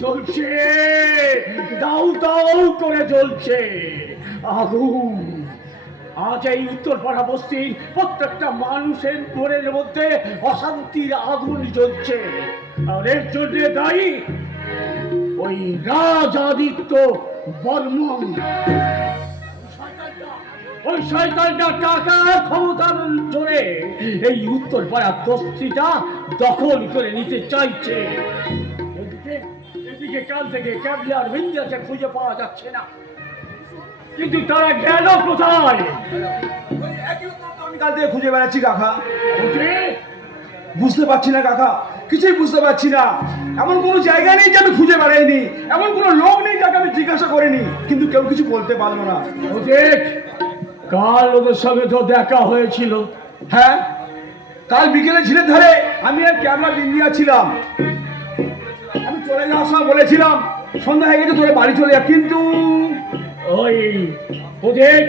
জ্বলছে, দাউ দাউ করে জ্বলছে আগুন। আজ এই উত্তরপাড়া বস্তির প্রত্যেকটা মানুষের মনের মধ্যে অশান্তির আগুন জ্বলছে। আর এর জন্য দায়ী ওই রাজাদিত্য বর্মন। ওই শয়তানটা টাকা ক্ষমতার জোরে এই উত্তরপাড়া বস্তিটা দখল করে নিতে চাইছে। এদিকে কাল থেকে ক্যাবলা আর বিন্দিয়াকে খুঁজে পাওয়া যাচ্ছে না, কিন্তু তারা গেল কোথায়? আমি কাল থেকে খুঁজে বেড়াচ্ছি কাকা, বুঝতে পারছি না কাকা, কিছুই বুঝতে পারছি না। এমন কোনো জায়গা নেই যে আমি খুঁজে বেড়াইনি, এমন কোনো লোক নেই যাকে আমি জিজ্ঞাসা করিনি, কিন্তু কেউ কিছু বলতে পারলো না। কাল ওদের সঙ্গে তো দেখা হয়েছিল। হ্যাঁ, কাল বিকেলে ঝিলের ধারে আমি আর ক্যাবলা বিন্দিয়া ছিলাম। আমি চলে যাওয়ার সময় বলেছিলাম সন্ধ্যা হয়ে গেছে তোরে বাড়ি চলে যা, কিন্তু ওই ওদের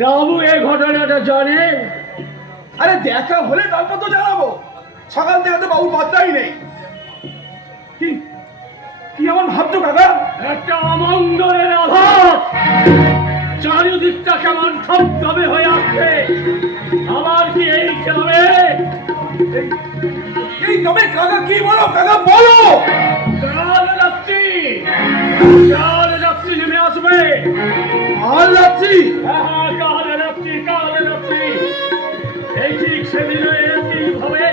রামু এই ঘটনাটা জানে। আরে দেখা হলে তারপর তো জানাবো, সকাল থেকে তো বাবু পাত্তাই নেই। কি কি এমন ভাবছো কাকা? একটা অমঙ্গলের আভাস, চারিদিকটা কেমন থমথমে হয়ে আসছে। আমার কি এই গ্রামে এই তবে কাকা কি বলো, কাকা বলো। কাল রাত্রি নেমে আসবে। আর রাত্রি? হ্যাঁ, কাল রাত্রি। এই ঠিক সেদিনে এইভাবে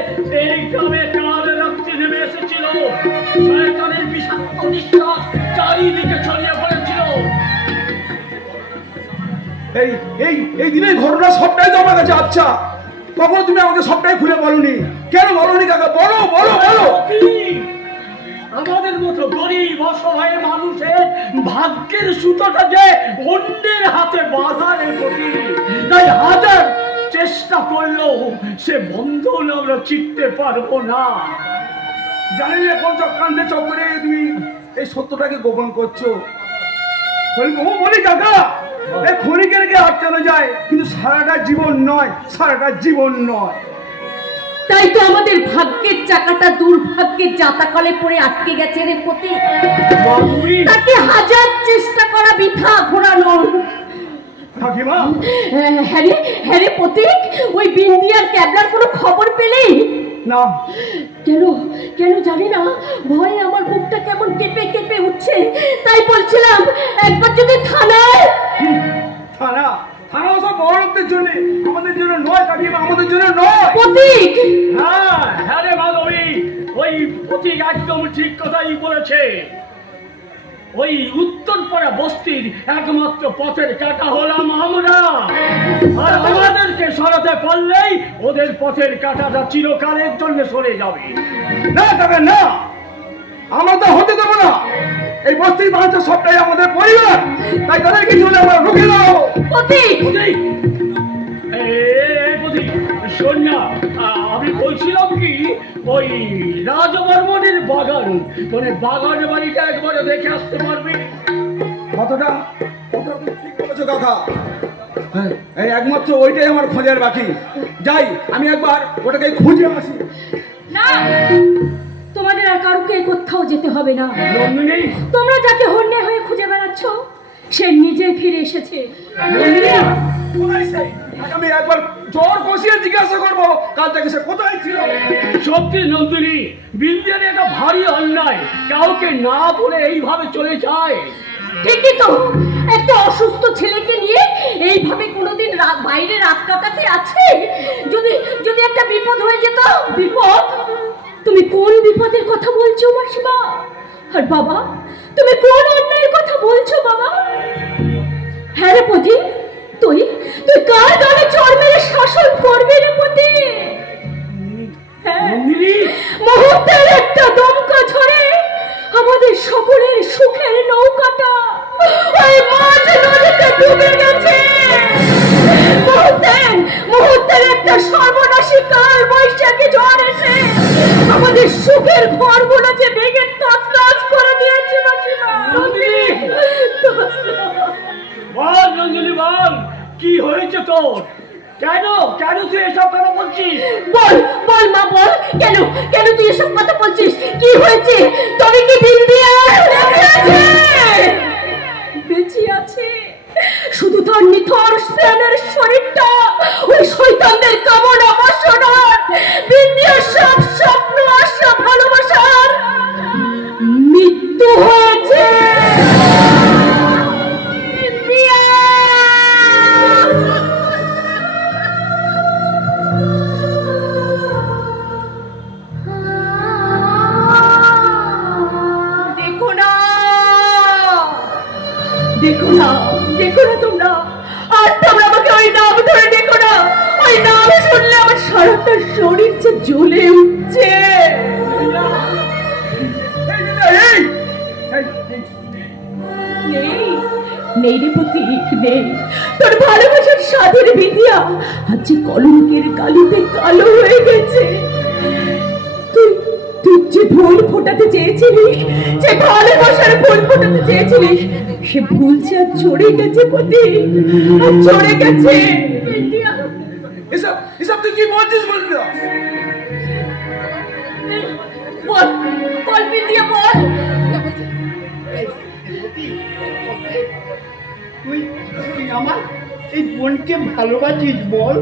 এই গ্রামে কাল রাত্রি নেমে এসেছিল। শয়তানের বিষাক্ত নিঃশ্বাস চারিদিকে ছড়িয়ে পড়েছিল। এই এই এই দিনের ঘটনা সবটাই তো আমার কাছে আচ্ছা, তখন তুমি আমাকে সবটাই খুলে বলনি কেন? বলনি কাকা, বলো বলো বলো। আমাদের মতো গরিব অসহায় মানুষের ভাগ্যের সুতোটা যে অন্যের হাতে বাঁধার প্রতি, তাই হাজার চেষ্টা করলেও সে বন্ধন আমরা চিনতে পারবো না। জানি না কোন চক্রান্তে চক্করে তুমি এই সত্যটাকে গোপন করছো। বলি কাকা, এই ক্ষণিকের কে আটকানো যায়, কিন্তু সারাটা জীবন নয়, সারাটা জীবন নয়। তাই তো আমাদের ভাগ্যের চাকাটা দুর্ভাগ্যের জাতাকলে পড়ে আটকে গেছে রে পতি। তাকে হাজার চেষ্টা করা বৃথা ঘোরানো। হ্যাঁ রে পতিক, ওই বিন্দিয়ার ক্যাবলার কোনো খবর পেলি না? কেন জানি না, ভয়ে আমার বুকটা কেমন কেঁপে কেঁপে উঠছে। তাই বলছিলাম একবার যদি থানায়। থানা সব বড় লোকদের জন্য, আমাদের জন্য নয় কাকিমা, আমাদের জন্য নয়। পতিক, হ্যাঁ রে মাধবী, ওই পতিক একদম ঠিক কথাই বলেছে। ওই উত্তরপাড়া বস্তির একমাত্র পথের কাটা হলাম আমরা, আর আমাদেরকে সরাতে পারলেই ওদের পথের কাটাটা চিরকালের জন্য সরে যাবে। না কাকা না, আমরা তো হতে দেবো না। এই বস্তির মানুষের সবটাই আমাদের পরিবার, তাই তাদের কিছু হলে আমরা রুখে দাও। শোন না, আমি বলছিলাম কি, ওই রাজবর্মনের বাগান, মানে বাগান বাড়িটা একবারে দেখে আসতে পারবি? কতটা ঠিক বলেছো কাকা। এই একমাত্র ওইটাই আমার খোঁজার বাকি। যাই আমি একবার ওটাকে খুঁজে আসি। না, তোমাদের আর কাউকে কোথাও যেতে হবে না। নন্দিনী, তোমরা যাকে হন্যে হয়ে খুঁজে বেড়াচ্ছ সে নিজে ফিরে এসেছে। আমি একবার জোর কষিয়ে জিজ্ঞাসা করবো কাল থেকে সে কোথায় ছিল। সত্যি নন্দিনী, বিন্দিয়ার এটা ভারী অন্যায়, কাউকে না বলে এইভাবে চলে যায়। ঠিকই তো, একটা অসুস্থ ছেলেকে নিয়ে এইভাবে কোনোদিন বাইরে রাত কাটাতে আছে? যদি একটা বিপদ হয়ে যেত। বিপদ? তুমি কোন বিপদের কথা বলছো মাসিমা? আর বাবা, তুমি কোন অন্যায়ের কথা বলছো বাবা? হ্যাঁ রে পতি, তুই কার গালে চড় মেরে শাসন করবি রে পতি? মুহূর্তের একটা দমকা ঝড়ে আমাদের সকলের সুখের নৌকাটা ওই মাঝ নদীতে ডুবে গেছে। মুহূর্তের একটা সর্বনাশী কাল বৈশাখী ঝড় এসে আমাদের সুখের ঘরগুলো যে ভেঙে তছনছ করে দিয়েছে মাসিমা। বল নন্দিনী, বল কি হয়েছে তোর? কেন তুই এসব কথা বলছিস? বল মা, বল কেন তুই এসব কথা বলছিস? কি হয়েছে? তবে কি দেখো না তোমরা, আর তোমরা আমাকে ওই নাম ধরে দেখো না। ওই নাম শুনলে আমার সারাটা শরীর যে জ্বলে উঠছে। নেই নেই রে প্রতীক, নেই। তোর ভালোবাসার স্বাদের বিদ্যা আজ যে কলঙ্কের কালিতে কালো হয়ে গেছে। তুই তুই যে ভুল ফোটাতে চেয়েছিলিস, যে ভালোবাসার ভুল ফোটাতে চেয়েছিলিস, সে ভুল যে আর চড়ে গেছে প্রতীক, আর চড়ে গেছে। এসব এসব তুই কি বলছিস বলতো? বল বল বিদ্যা, বল। তুই আমার এই বোনকে ভালোবাসিস? বল,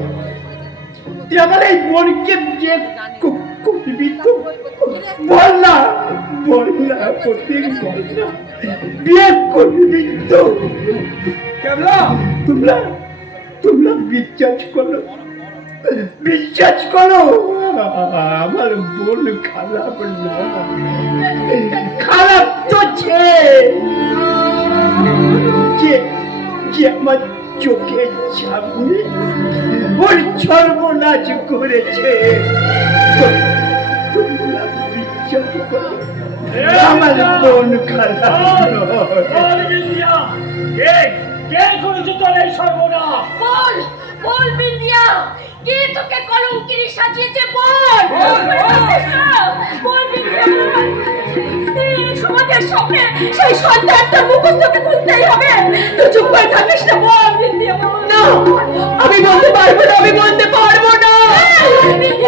তুই আমার এই বোনকে বিয়ে করবি তো? বল না, বল না প্রতীক, বল না, বিয়ে করবি তো? কেবলা তোমরা তোমরা বিশ্বাস করো, বিশ্বাস করো, আমার বোন খারাপ না, খারাপ তো যে যে আমার চোখের সামনে ওর সর্বনাশ করেছে। তোমরা বিশ্বাস করো, আমার বোন খারাপ নয়। কে করেছে তোর এই সর্বনাশ? বল বল বিন্দিয়া, কে তোকে কলঙ্কিনী সাজিয়েছে? বল বল বিন্দিয়া, বল। এই সমাজের সামনে সেই সন্তানটার মুখোশটাকে খুলতেই হবে। তুই চুপ করে থাকিস না, বল বিন্দিয়া, বল। না, আমি বলতে পারবো না, আমি বলতে পারবো না।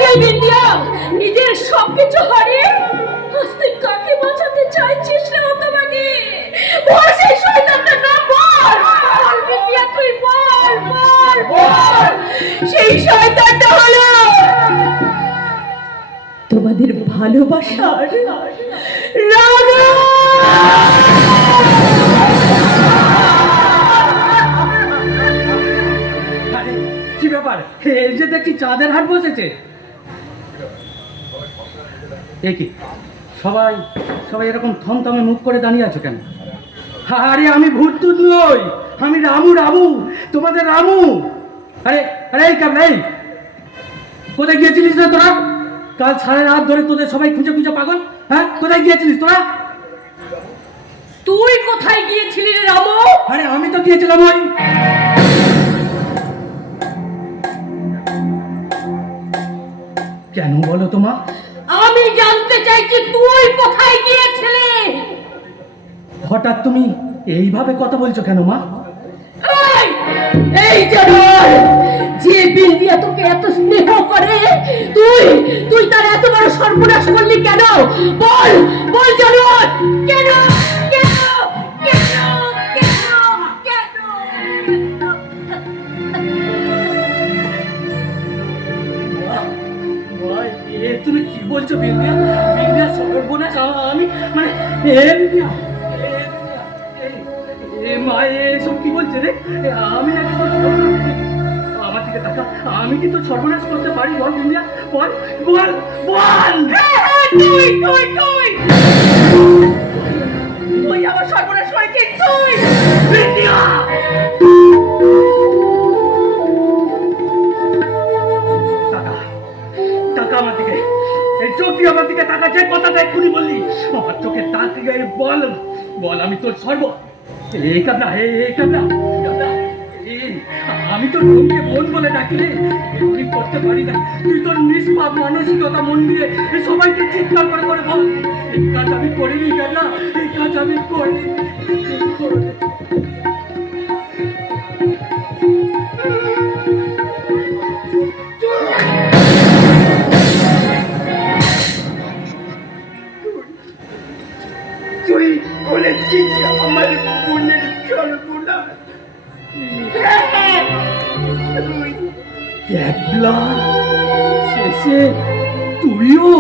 এই বিন্দিয়া, নিজের সবকিছু হারিয়ে আজ তুই কাকে বাঁচাতে চাইছিস রে হতভাগী? বল সেই শয়তানটার নাম, বল বল বিন্দিয়া, তুই বল বল বল। সেই শয়তানটা হলো তোমাদের ভালোবাসার রানা। আরে, কি ব্যাপার? এই যে দেখছি চাঁদের হাট বসেছে। এ কি, সবাই সবাই এরকম থমথমে মুখ করে দাঁড়িয়ে আছো কেন? আরে আমি ভূত টুত নই, আমি রামু, রামু, তোমাদের রামু। আরে আরে এই কাম, এই কোথায় গিয়েছিলিস না তোরা? কাল সারা রাত ধরে তোদের সবাই খুঁজে খুঁজে পাগল। হ্যাঁ, কোথায় গিয়েছিলিস তোরা? তুই কোথায় গিয়েছিলি রে রামু? আরে আমি তো গিয়েছিলাম ওই। কেন বলো তো মা? আমি জানতে চাইছি তুই কোথায় গিয়েছিলি? হঠাৎ তুমি এইভাবে কথা বলছো কেন মা? এই এই যে বল, যে বিন্দিয়া তোকে এত স্নেহ করে, তুই তুই তার এত বড় সর্বনাশ করলি কেন? বল বল জনক, কেন কেন কেন কেন এ তুমি কি বলছো বিন্দিয়া? বিন্দিয়া সর্বনাশ? আমি মানে এ বিন্দিয়া, এ মা, এসব কি বলছে রে? আমি নাকি তোর সর্বনাশ? আমার দিকে তাকা, আমি কি তোর সর্বনাশ করতে পারি? বল বিন্দিয়া, বল বল বল। তুই তুই তুই তুই আমার সর্বনাশ করেছিস তুই বিন্দিয়া! তাকা, তাকা আমার দিকে, এই চোখ দিয়ে আমার দিকে তাকা। যে কথাটা এক্ষুনি বললি আমার চোখে তাকিয়ে বল, বল আমি তোর সর্ব। এই কাবলা, এই কাবলা, কাবলা, আমি তোর বোনকে বোন বলে ডাকিলে আমি করতে পারি না। তুই তোর নিষ্পাপ মানসিকতা মন দিয়ে সবাইকে চিৎকার করে করে বল, এই কাজ আমি করিনি কাবলা, এই কাজ আমি করিনি। তুই বলেছিস আমার বোনের সর্বনাশ। ক্যাবলা, শেষে তুইও?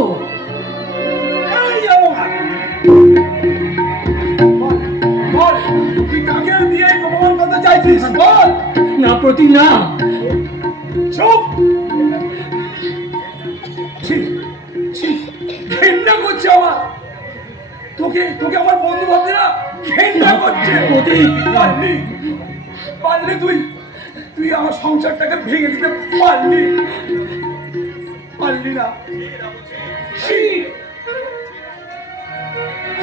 বল, তুই কাকে দিয়ে প্রমাণ করতে চাইছিস? বল। না প্রতি, না। চুপ। ছি, ছি, ঘেন্না করছে আমার। তোকে তোকে আমার বন্ধু ভাবতে না ঘেন্না করছে। প্রতি, পারলি পারলে তুই তুই আমার সংসারটাকে ভেঙে দিতে পারলি পারলি না ছি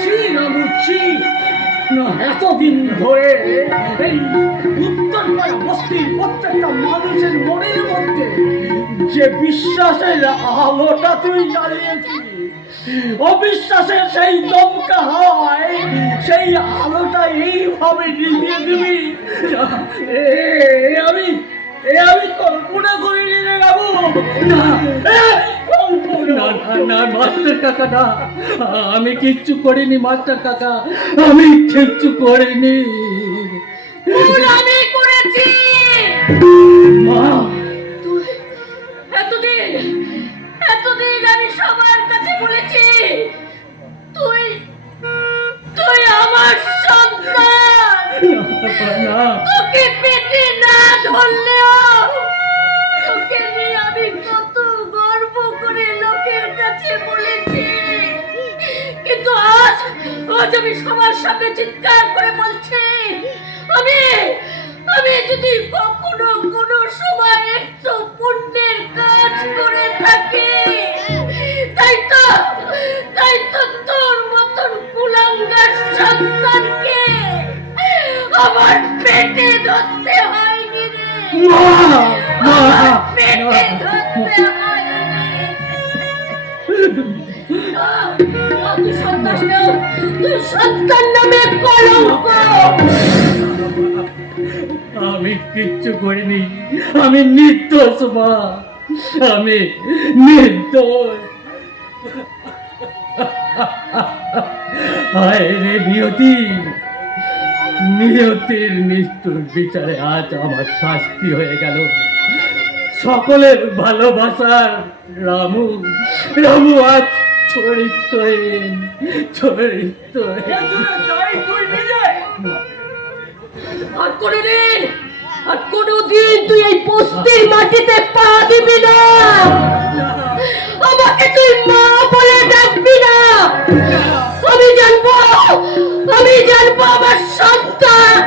ছি রামু ছি না এতদিন ধরে এই উত্তরপাড়া বস্তির প্রত্যেকটা মানুষের মনের মধ্যে যে বিশ্বাসের আলোটা তুই জ্বালিয়েছিস অবিশ্বাসের সেই দমকা হয় সেই আলোটা এইভাবে নিভিয়ে দিবি আমি আমি কল্পনা করিনি রে বাবু না না মাস্টার কাকা না আমি কিচ্ছু করিনি মাস্টার কাকা আমি কিচ্ছু করিনি আমি করেছি মা এতদিন এতদিন আমি সবার কাছে বলেছি তুই তুই আমার সন্তান না তোকে পেটে না ধরলেও তোকে নিয়ে আমি কত গর্ব করে লোকের কাছে বলেছি কিন্তু আজ আজ আমি সবার সামনে চিৎকার করে বলছি আমি আমি যদি কখনো কোনো সময় একটু পুণ্যের কাজ করে থাকি তাই তো তোর মতন কুলাঙ্গার সন্তানকে আমার পেটে ধরতে হয়নি রে আমার পেটে ধরতে হয়নি তুই সন্তান না তুই সন্তান নামে কলঙ্ক আমি কিচ্ছু করিনি আমি নির্দোষ মা আমি নির্দোষ হায় রে নিয়তি নিয়তির নিষ্ঠুর বিচারে আজ আমার শাস্তি হয়ে গেল সকলের ভালোবাসার রামু রামু আজ চরিত্রহীন চরিত্রহীন তুই নিজে আর কোনদিন তুই এই বস্তির মাটিতে পা দিবি না আমাকে তুই মা বলে ডাকবি না আমি জানবো আমার সন্তান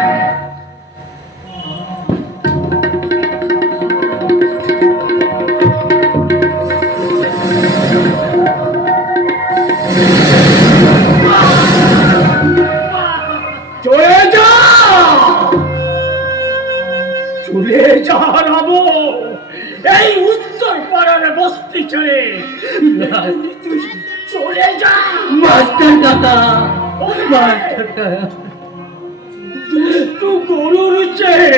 চলে যা চলে যা রাবো এই উত্তর পাড়ার বস্তি ছেড়ে তুই চলে যা মাস্টার কাকা মাস্টার কাকা তুই গরুর চেয়ে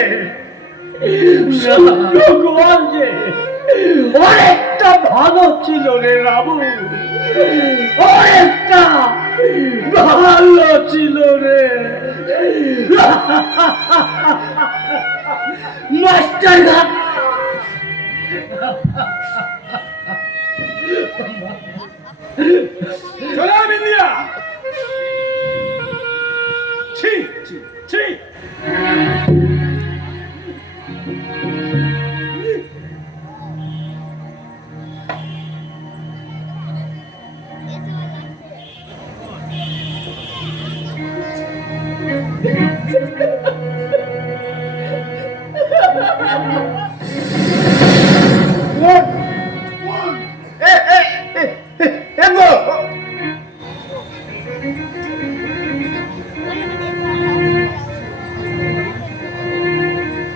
গোয়ালকে অনেকটা ভালো ছিল রে রাবু অনেকটা ভালো ছিল রে মাস্টার চলে বিন্দিয়া ছি ছি ছি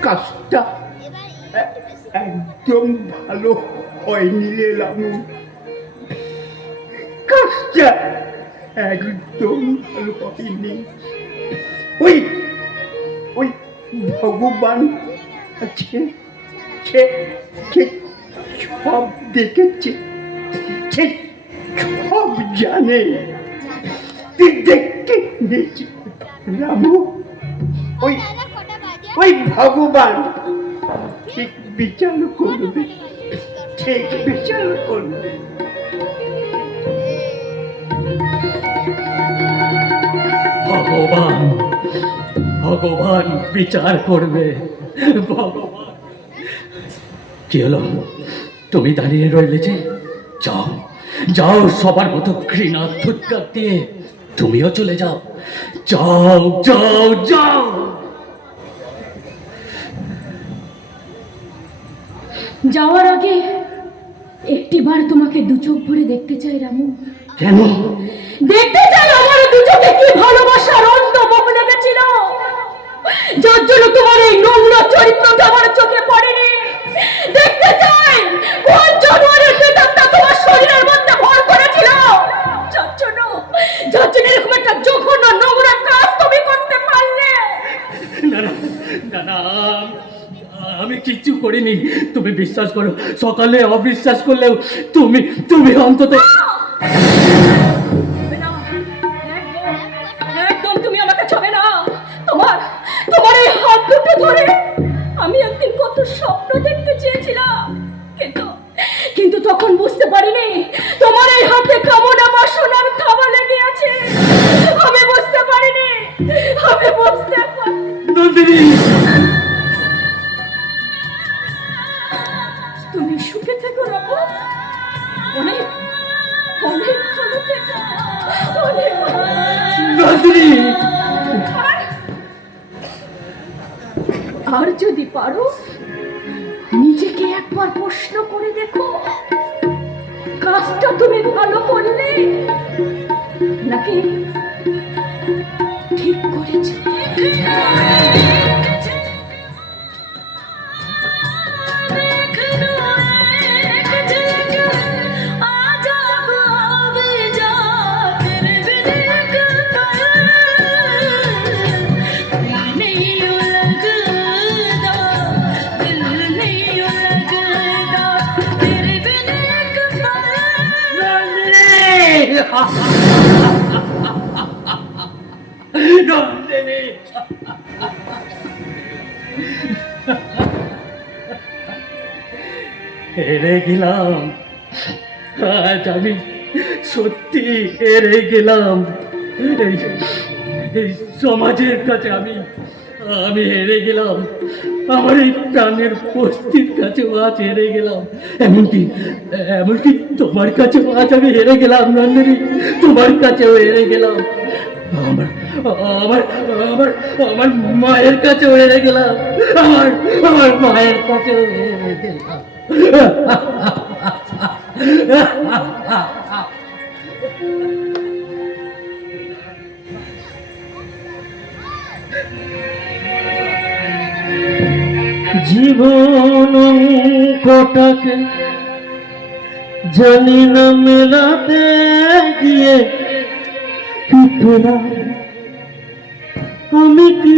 কাজটা একদম ভালো হয়নি রে রামু কাজটা একদম ভালো হয়নি ওই ওই ভগবান আছে সব দেখেছে সব জানে তুই দেখতে নিয়েছি রামু ওই ওই ভগবান ঠিক বিচার করবে ঠিক বিচার করবে ভগবান ভগবান বিচার করবে ভগবান কি হলো তুমি দাঁড়িয়ে রইলে যে যাও যাও সবার মতো ঘৃণা ধুৎকার দিয়ে তুমিও চলে যাও যাও যাও যাও যাওয়ার আগে একটিবার তোমাকে দু চোখ ভরে দেখতে চাই রামু। কেন? দেখতে চাই আমার দু চোখে কি ভালোবাসার অন্ত মুখ লেগেছিল, যার জন্য তোমার এই নোংরা চরিত্রটা আমার চোখে পড়েনি। দেখতে চাই কোন জানোয়ারের প্রেতাত্মা তোমার শরীরের মধ্যে ভর করেছিল, যার জন্য এরকম একটা জঘন্য নোংরা কাজ তুমি করতে পারলে। না না না না, আমি কিচ্ছু করিনি, তুমি বিশ্বাস করো। সকালে অবিশ্বাস করলেও তুমি তুমি অন্তত একদম তুমি আমাকে ছবে না। তোমার তোমার এই হাত দুটো ধরে আমি একদিন কত স্বপ্ন দেখতে চেয়েছিলাম, কিন্তু কিন্তু তখন বুঝতে পারিনি তোমার এই হাতে কামনা বাসনার থাবা লেগে আছে। আমি বুঝতে পারিনি, আমি বুঝতে পারিনি। নন্দিনী, তুমি সুখে থেকো রাবু, অনেক অনেক ভালো থেকো, অনেক ভালো। নন্দিনী, আর যদি পারো নিজেকে একবার প্রশ্ন করে দেখো, কাজটা তুমি ভালো করলে নাকি ঠিক করেছো। নন্দিনী, হেরে গেলাম। আজ আমি সত্যি হেরে গেলাম। এই সমাজের কাছে আমি আমি হেরে গেলাম। আমার এই প্রাণের বস্তির কাছেও আজ হেরে গেলাম। এমনকি এমনকি তোমার কাছেও আজ আমি হেরে গেলাম নন্দিনী, তোমার কাছেও হেরে গেলাম। আমার আমার আমার আমার মায়ের কাছেও হেরে গেলাম। আমার আমার মায়ের কাছেও হেরে গেলাম। জীবন অঙ্কটাকে জানি না মেলাতে গিয়ে কি পেলাম, আমি কি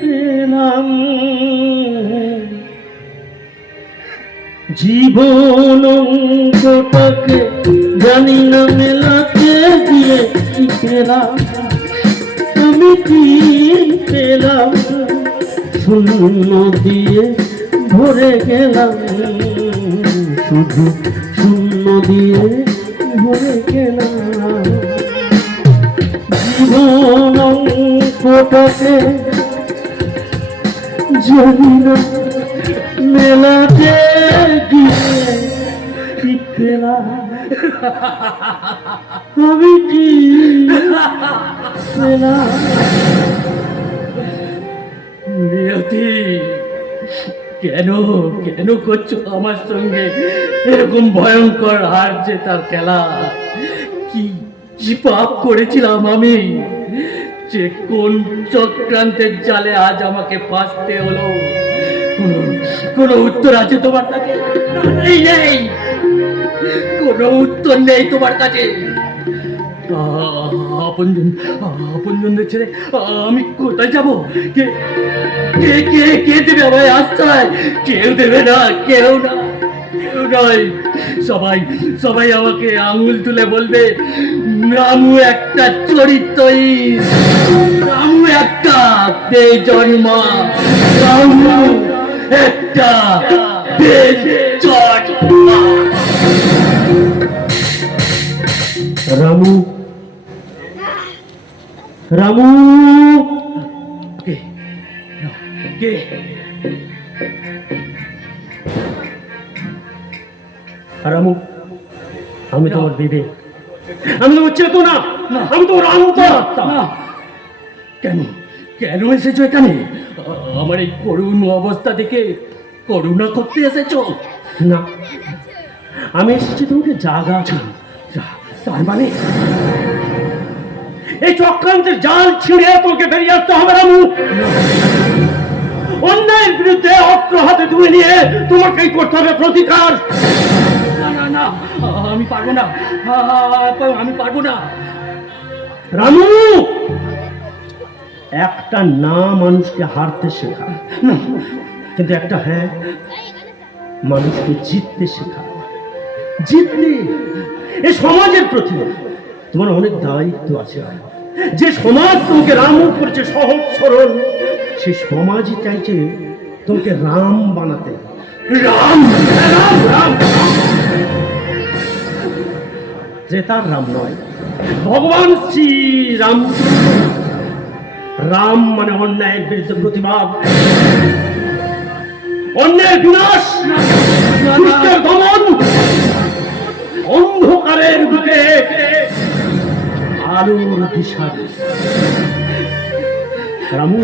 পেলাম। জীবন অঙ্কটাকে জানি না মেলাতে গিয়ে কি পেলাম, আমি কি পেলাম। শূন্য দিয়ে ভরে গেলাম, শুধু শূন্য দিয়ে ভরে গেলাম। জীবন অঙ্কটাকে জানি না মেলাতে গিয়ে কি পেলাম, আমি কি পেলাম। নিয়তি, কেন কেন করছো আমার সঙ্গে এরকম ভয়ঙ্কর হার জেতার খেলা? কি কি পাপ করেছিলাম আমি যে কোন চক্রান্তের জালে আজ আমাকে ফাঁসতে হলো? কোনো উত্তর আছে তোমার কাছে? নেই, নেই, কোনো উত্তর নেই তোমার কাছে। আপনজনদের ছেড়ে আমি কোথায় যাবো? কে কে কে কে দেবে আমায় আশ্রয়? কেউ দেবে না, কেউ না, কেউ নয়। সবাই সবাই আমাকে আঙুল তুলে বলবে রামু একটা চরিত্রহীন, রামু একটা বেজন্মা, রামু একটা বেজন্মা। রামু, রামু, কে কে? রামু, আমি তোমার বিবেক, আমি তোমার চেতনা, আমি তোমার অন্তরাত্মা। কেন কেন এসেছো এখানে? আমার এই করুণ অবস্থা দেখে করুণা করতে এসেছো? না, আমি এসেছি তোমাকে জাগাতে। তার মানে এই চক্রান্তের জাল ছিঁড়ে তোমাকে বেরিয়ে আসতে হবে রামু। অন্যায়ের বিরুদ্ধে অস্ত্র হাতে তুলে নিয়ে তোমাকেই করতে হবে প্রতিকার। না না না, আমি পারবো না, আমি পারবো না রামু। একটা না মানুষকে হারতে শেখায় না, কিন্তু একটা হ্যাঁ মানুষকে জিততে শেখায়। জিতলে এই সমাজের প্রতি তোমার অনেক দায়িত্ব আছে। যে সমাজ তোমাকে রাম করেছে সহজ সরল, সেই সমাজই চাইছে তোমাকে রাম বানাতে। রাম রাম রাম যে তার রাম নয়, ভগবান শ্রী রাম। রাম মানে অন্যায়ের বিরুদ্ধে প্রতিবাদ, অন্যায়ের বিনাশ, দুষ্টের দমন, অন্ধকারের বুকে আলোর দিশা। রামু,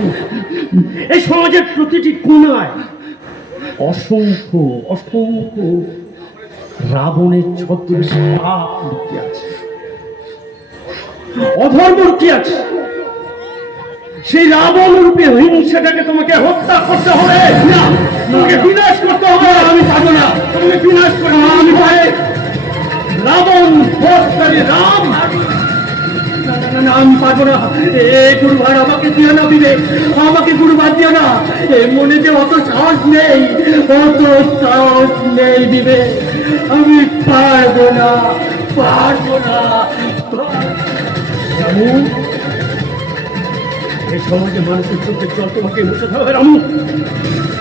এই সমাজের প্রতিটি কোণায় অসংখ্য অসংখ্য রাবণের ছদ্মবেশে পাপ লুকিয়ে আছে, অধর্ম লুকিয়ে আছে। সেই রাবণ রূপে হিংসাটাকে তোমাকে হত্যা করতে হবে, না তোমাকে বিনাশ করতে হবে। আমি পারবো না, তোমাকে বিনাশ করবো আমি পাই। রাবণ বধকারী রাম, আমি পারবো না। এ গুরুভার আমাকে দিও না বিবেক, আমাকে গুরুভার দিও না। এ মনে যে অত সাহস নেই, অত সাহস নেই বিবেক। আমি পারবো না, পারবো না। রামু, এই সমাজে মানুষের চোখের জল তোমাকে মুছতে হবে রামু।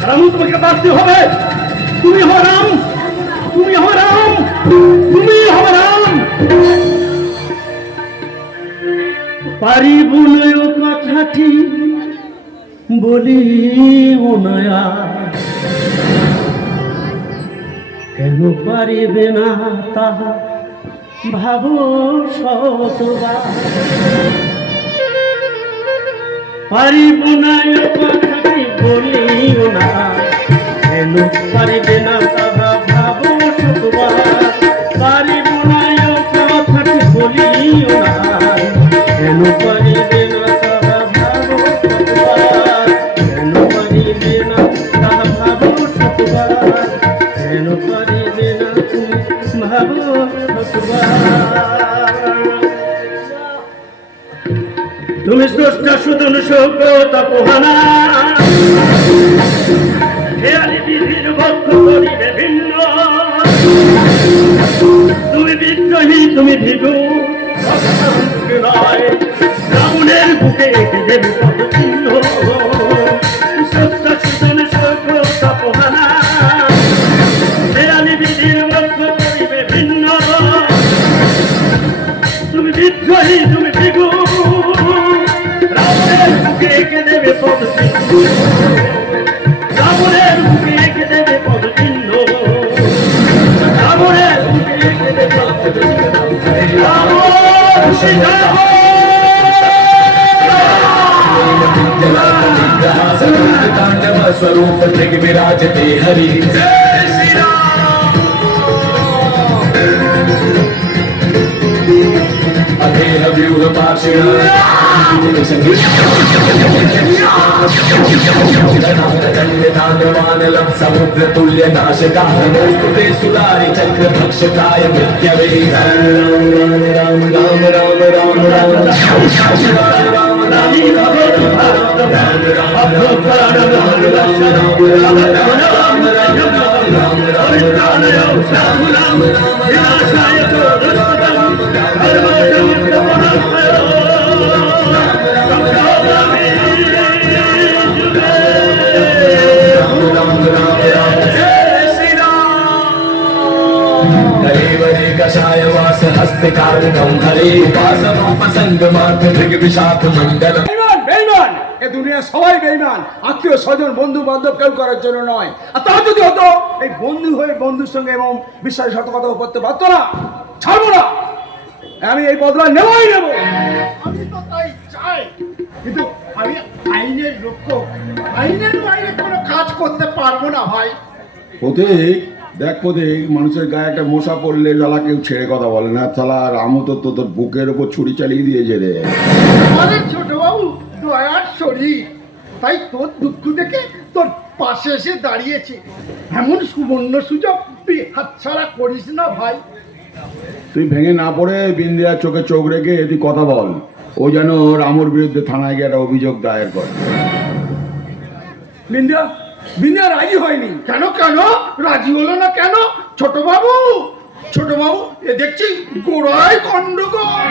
রামু, তোমাকে বাঁচতে হবে। তুমি হো রাম, তুমি হো রাম, তুমি হো রাম। পারিব নয় কথাটি বলি নয়া, কেন পারিবে না তাহা ভাবো শতবার। পারিব না কথাটি বলিও না, কেন পারিবে না তাহা ভাবো শতবার। পারিব না কথাটি বলিও না, কেন পারিবে না তাহা ভাবো শতবার। কেন পারিবে না তাহা ভাবো শতবার। কেন পারিবে না তুমি ভাবো শতবার। তুমি স্রষ্টা সুদন সভ্যতা পোহানা, খেয়ালি বিধির ভক্ত করিবে ভিন্ন। তুমি বিদ্রোহী, তুমি ভিগু রাবণের বুকে এঁকে দেবে পদ চিহ্ন। স্রষ্টা সুদন সভ্যতা পোহানা, খেয়ালি বিধির ভক্ত করিবে ভিন্ন। তুমি বিদ্রোহী, তুমি ভিগু রাবণের বুকে এঁকে দেবে পদ চিহ্ন। রাবণের বুকে এঁকে দেবে পদ চিহ্ন। রাবণের বুকে এঁকে দেবে পদ চিহ্ন। स्वरूप विराजते हरि। जय श्री राम। अभेह व्यूह पार्षण समुद्र तुल्य नाशका नमोस्तुते सुरारि चक्र भक्षकाय मृत्यवे। राम राम राम राम राम कषाय वास हस्ते कारणम हरे उपासनोपसंग मात्र भृग विषाद मंडल। বেঈমান, বেঈমান, এ দুনিয়া সবাই বেঈমান। আত্মীয় স্বজন বন্ধু বান্ধব কেউ করার জন্য নয়। আর তা যদি হতো, এই বন্ধু হয়ে বন্ধুর সঙ্গে এবং বিশ্বাসঘাতকতা করতে পারতো না। ছাড়বো না, আমি এই বদলা নেবই নেব। আমি তো তাই চাই, কিন্তু আমি আইনের রক্ষক, আইনের বাইরে কোনো কাজ করতে পারবো না ভাই। প্রতীক, দেখ প্রতীক, মানুষের গায়ে একটা মশা পড়লে জ্বালা কেউ ছেড়ে কথা বলে না। শালা রামু তো তোর বুকের ওপর ছুরি চালিয়ে দিয়েছে রে। আমাদের ছোট বাবু দয়ার শরীর, তাই তোর দুঃখ দেখে তোর পাশে এসে দাঁড়িয়েছে। এমন সুবর্ণ সুযোগ তুই হাতছাড়া করিস না ভাই। তুই ভেঙে না পড়ে বিন্দিয়ার চোখে চোখ রেখে তুই কথা বল। ও যেন রামুর বিরুদ্ধে থানায় গিয়ে একটা অভিযোগ দায়ের করে। বিন্দিয়া বিন্দিয়া রাজি হয়নি। কেন কেন রাজি হলো না কেন? ছোট বাবু এ দেখছি গোড়ায় গন্ডগোল।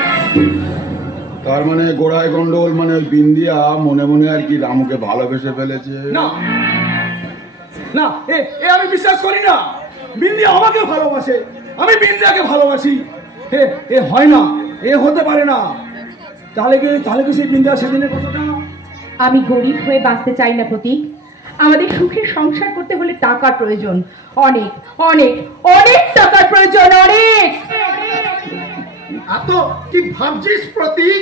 তার মানে গোড়ায় গন্ডগোল মানে ওই বিন্দিয়া মনে মনে আর কি রামুকে ভালোবেসে ফেলেছে। না না, এ আমি বিশ্বাস করি না। বিন্দিয়া আমাকে ভালোবাসে, আমি বিন্দিয়াকে ভালোবাসি। এ হয় না, এ হতে পারে না। তাহলে কি সেই বিন্দিয়া সেদিনের কথাটা? আমি গরিব হয়ে বাঁচতে চাই না প্রতীক। আমাদের সুখের সংসার করতে হলে টাকার প্রয়োজন, অনেক অনেক অনেক টাকার প্রয়োজন, অনেক। এত কি ভাবছিস প্রতীক?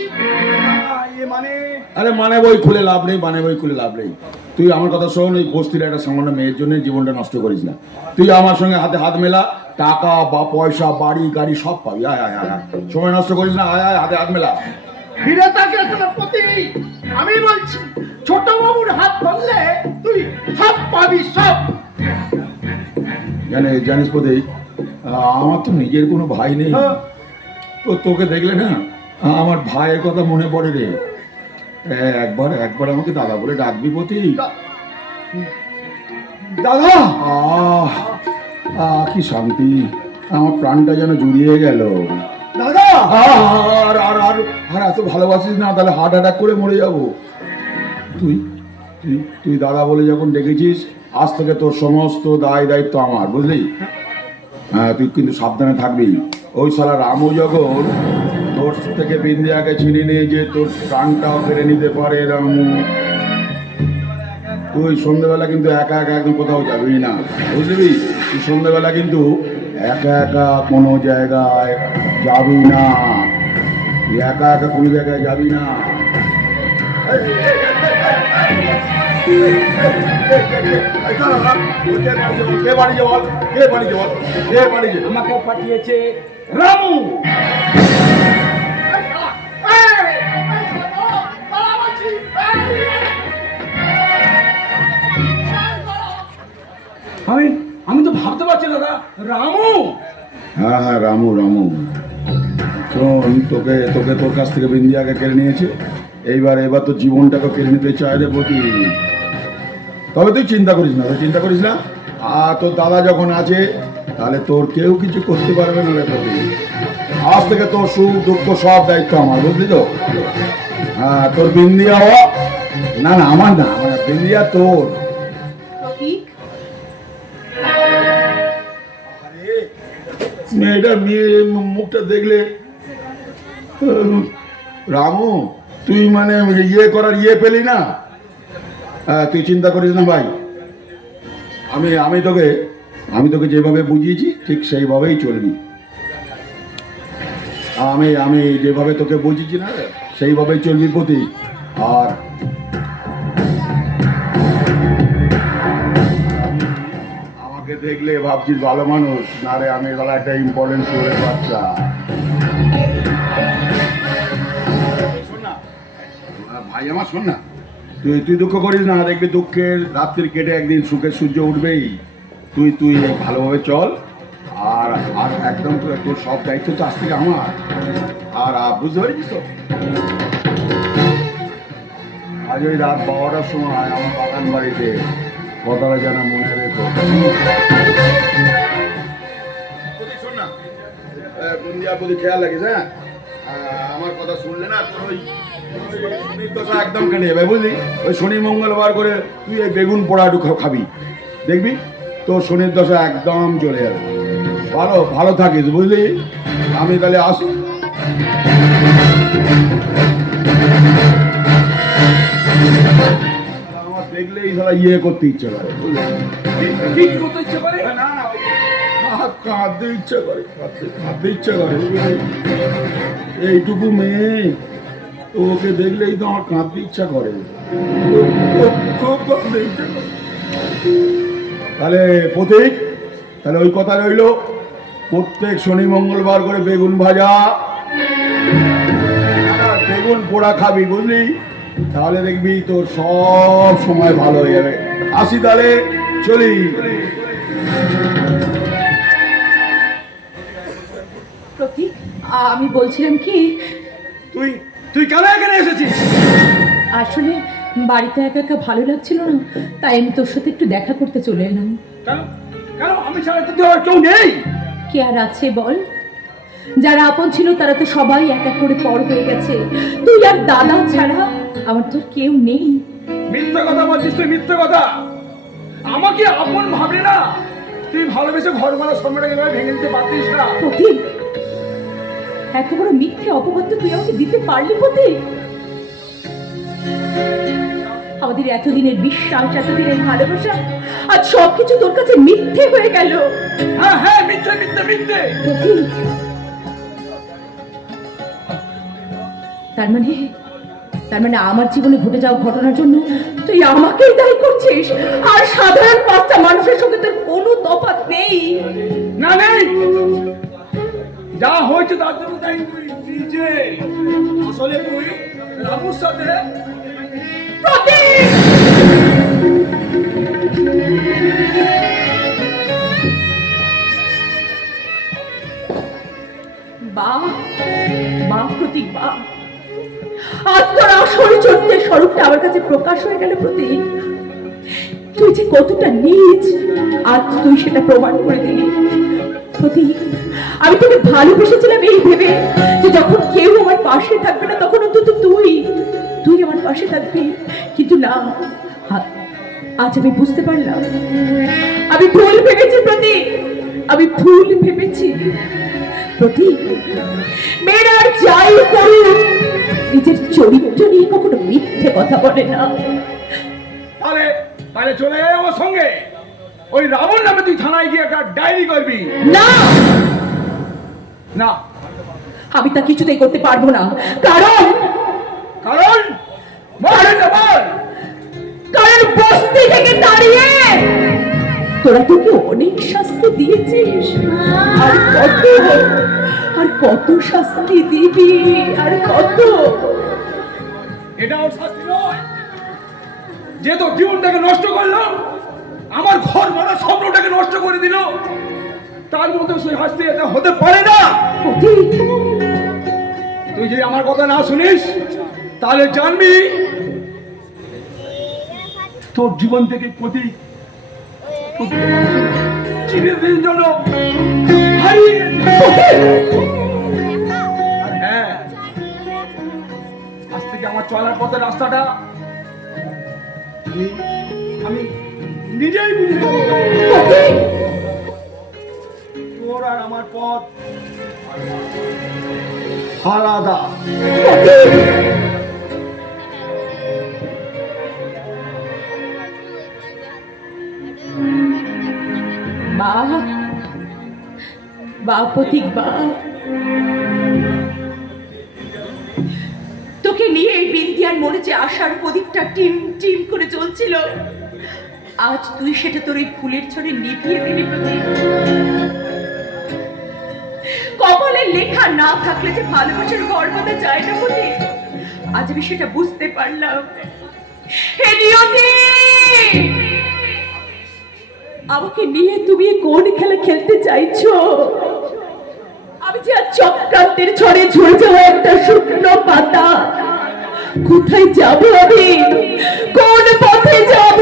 মানে আরে মানে বই খুলে লাভ নেই, মানে বই খুলে লাভ নেই। তুই আমার কথা শোন, ওই বস্তির একটা সামান্য মেয়ের জন্য জীবনটা নষ্ট করিস না। তুই আমার সঙ্গে হাতে হাত মেলা, টাকা বা পয়সা বাড়ি গাড়ি সব পাবি। আয় আয় আয়, সময় নষ্ট করিস না, আয় আয় হাতে হাত মেলা। ফিরে তাকিয়ে না প্রতীক, আমি বলছি ছোট বাবুর হাত ধরলে তুই সব পাবি, সব। জানিস প্রতীক, আমার তো নিজের কোনো ভাই নেই। তো তোকে দেখলে না আমার ভাইয়ের কথা মনে পড়ে রে। একবার আমাকে দাদা বলে ডাকবি প্রতীক? দাদা, কি শান্তি, আমার প্রাণটা যেন জুড়িয়ে গেল। দাদা আর আর আর আর এত ভালোবাসিস না, তাহলে হার্ট অ্যাটাক করে মরে যাবো। তুই তুই তুই দাদা বলে যখন ডেকেছিস, আজ থেকে তোর সমস্ত দায় দায়িত্ব আমার, বুঝলি? হ্যাঁ, তুই কিন্তু সাবধানে থাকবি। ওই শালা রামু যখন তোর থেকে বিন্দিয়াকে ছিনিয়ে নিয়ে যে তোর প্রাণটাও কেড়ে নিতে পারে রামু, তুই সন্ধ্যেবেলা কিন্তু একা একা একদম কোথাও যাবি না, বুঝলি? তুই সন্ধ্যেবেলা কিন্তু একা একা কোনো জায়গায় যাবি না। তুই একা একা কোনো জায়গায় যাবি না। কে বাড়ি যাবো? কে বাড়ি যাবো? কে বাড়ি যাবো? আমাকে পাঠিয়েছে রামু। আমি তো ভাবতে পারছি দাদা, রামু। হ্যাঁ হ্যাঁ, রামু রামু। শোন, তোকে তোকে তোর কাছ থেকে বিন্দিয়াকে কেড়ে নিয়েছে। এবার তো জীবনটাকে কেড়ে নিতে চায় রে প্রতি। তবে তুই চিন্তা করিস না, চিন্তা করিস না। আর তোর দাদা যখন আছে, তাহলে তোর কেউ কিছু করতে পারবে না রে প্রতি। আজ থেকে তোর সুখ দুঃখ সব দায়িত্ব আমার, বুঝলি তো? হ্যাঁ, তোর বিন্দিয়া না না, আমার না, বিন্দিয়া তোর। প্রতীক, মেয়ের মুখটা দেখলে রামু, তুই মানে ইয়ে পেলি না? তুই চিন্তা করিস না ভাই। আমি তোকে যেভাবে বুঝিয়েছি ঠিক সেইভাবেই চলবি। আমি যেভাবে তোকে বুঝিয়েছি না, সেইভাবেই চলবি প্রতি। আর আমাকে দেখলে ভাবছিস ভালো মানুষ, না রে, আমি গলা একটা ইম্পর্টেন্ট শোয়ের বাচ্চা। শোন না ভাই আমার, শোন না, তুই দুঃখ করিস না। দেখবি দুঃখের রাত্রি কেটে একদিন সুখের সূর্য উঠবেই। তুই ভালোভাবে চল। আর আর একদম তোর সব দায়িত্ব তো আজ থেকে আমার। আর বুঝতে পারছিস তো, আজ ওই রাত 12টার সময় আমার বাগান বাড়িতে কথাটা যেন মনে রেখো। শোন না বন্দিয়া, প্রতি খেয়াল রাখিস। হ্যাঁ, আমার কথা শুনলে না তোর ওই শনির দশা একদম কেটে যাবে, বুঝলি? ওই শনি মঙ্গলবার করে তুই এই বেগুন পোড়া একটু খাবি, দেখবি তোর শনির দশা একদম চলে যাবে। ভালো থাকিস, বুঝলি? আমি তাহলে আসি। আমার দেখলেই সারা করতে ইচ্ছে করে, কি করতে ইচ্ছে করে? না না, কাঁদতে ইচ্ছে করে, কাঁদতে ইচ্ছে করে। এইটুকু মেয়ে, ওকে দেখলেই তো আমার কাঁদতে ইচ্ছা করে, খুব কাঁদতে ইচ্ছা করে। তাহলে প্রতীক, তাহলে ওই কথা রইলো, প্রত্যেক শনি মঙ্গলবার করে বেগুন ভাজা আর বেগুন পোড়া খাবি, বুঝলি? তাহলে দেখবি তোর সব সময় ভালো হয়ে যাবে। আসি তাহলে, চলি। প্রতীক, আমি বলছিলাম কি, তুই তুই কেন এখানে এসেছিস? আসলে বাড়িতে একা একা ভালো লাগছিল না, তাই আমি তোর সাথে একটু দেখা করতে চলে এলাম। কেন কেন আমি ছাড়া তো তোর কেউ নেই? কে আর আছে বল? যারা আপন ছিল তারা তো সবাই এক এক করে পর হয়ে গেছে। তুই আর দাদা ছাড়া আমার তোর কেউ নেই। মিথ্যে কথা বলছিস তুই, মিথ্যে কথা। আমাকে আপন ভাবলি না? তুই ভালোবেসে ঘর মারা সম্রাটকে এভাবে ভেঙে দিতে পারতিস না? প্রতীক, এত বড় মিথ্যে অপবাদ তুই আমাকে দিতে পারলি প্রতীক? আমাদের এতদিনের বিশ্বাস, এতদিনের ভালোবাসা আজ সবকিছু তোর কাছে মিথ্যে হয়ে গেল। হ্যাঁ হ্যাঁ, মিথ্যে মিথ্যে মিথ্যে। প্রতীক, তার মানে আমার জীবনে ঘটে যাওয়া ঘটনার জন্য তুই আমাকেই দায়ী করছিস, আর সাধারণ 5টা মানুষের সঙ্গে তোর কোনো তফাৎ নেই। না নেই, যা হয়েছে তার জন্য তাই তুই নিজে। আসলে তুই রামুর সাথে প্রতীক! বাহ বাহ প্রতীক, বাহ! আজ তোর আসল চরিত্রের স্বরূপটা আমার কাছে প্রকাশ হয়ে গেল প্রতীক। তুই যে কতটা নীচ আজ তুই সেটা প্রমাণ করে দিলি প্রতীক। আমি তোকে ভালোবেসেছিলাম এই ভেবে যে যখন কেউ আমার পাশে থাকবে না তখন অন্তত তুই আমার পাশে থাকবি, কিন্তু না, আজ আমি বুঝতে পারলাম আমি ভুল ভেবেছি প্রতীক, আমি ভুল ভেবেছি প্রতীক। মেয়েরা যাই করুক নিজের চরিত্র নিয়ে কখনো মিথ্যে কথা বলে না। তাহলে তাহলে চলে আয় আমার সঙ্গে। ওই রাবণ নামে তুই থানায় গিয়ে একটা ডায়েরি করবি। না না, আমি তা কিছুতেই করতে পারবো না, কারণ কারণ বল বল। কারণ বস্তি থেকে দাঁড়িয়ে তোরা তোকে অনেক শাস্তি দিয়েছিস, আর কত শাস্তি দিবি, আর কত। এটা ওর শাস্তি নয় যে তোর জীবনটাকে নষ্ট করলো, আমার ঘর মারা স্বপ্নটাকে নষ্ট করে দিল, তার মধ্যে সেই শাস্তি এটা হতে পারে না। প্রতীক, তুই যদি আমার কথা না শুনিস তাহলে জানবি তোর জীবন থেকে প্রতীক চিরদিনের জন্য হারিয়ে গেছে। আর হ্যাঁ, আজ থেকে আমার চলার পথের রাস্তাটা আমি নিজেই বুঝে নেব। তোর আর আমার পথ আলাদা। বাহ প্রতীক, বাহ! তোকে নিয়ে এই বিন্দিয়ার মনে যে আশার প্রদীপটা টিম টিম করে জ্বলছিল, আজ তুই সেটা তোর এই ফুলের ছড়ে নিভিয়ে দিলি প্রতীক। কপালে লেখা না থাকলে যে ভালোবাসার ঘর বাঁধা যায় না প্রতীক, আজ আমি সেটা বুঝতে পারলাম। হে নিয়তি, আমাকে নিয়ে তুমি কোন খেলা খেলতে চাইছো? আমি যে আজ চক্রান্তের ছড়ে ঝরে যাওয়া একটা শুকনো পাতা। কোথায় যাব আমি? কোন পথে যাব?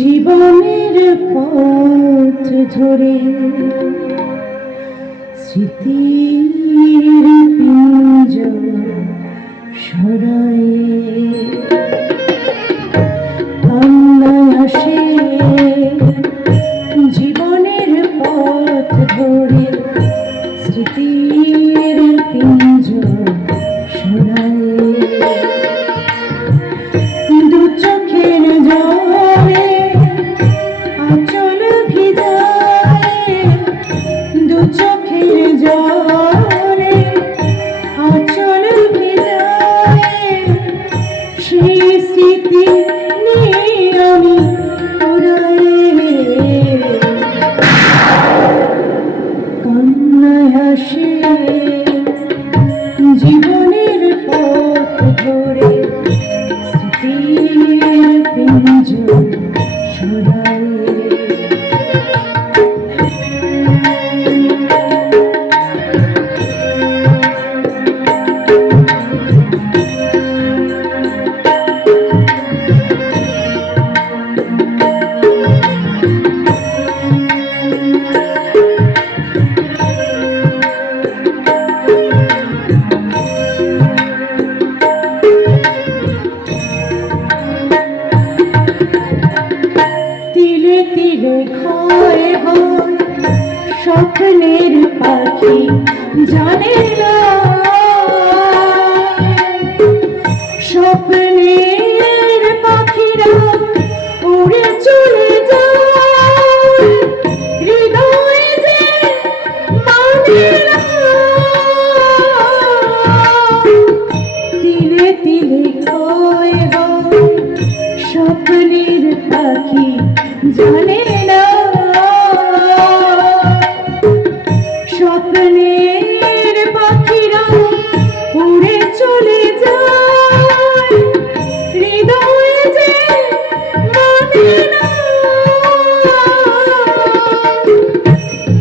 জীবনের পথ ধরে স্মৃতির পিঞ্জর সরায়ে কান্নায় আসে। জীবনের পথ ধরে স্মৃতির পিঞ্জর সরায়ে দু চোখের জলে আঁচল ভিজায়ে, দু চোখের জলে তিলে ঘরে হয় স্বপ্নের পাখি জানে না স্বপ্নের পাখিরা উড়ে চলে যায় হৃদয়ে যে মানে না তিলে তিলে ক্ষয় হয় স্বপ্নের পাখি জানে না স্বপ্নের পাখিরা উড়ে চলে যায় হৃদয়ে যে মানে না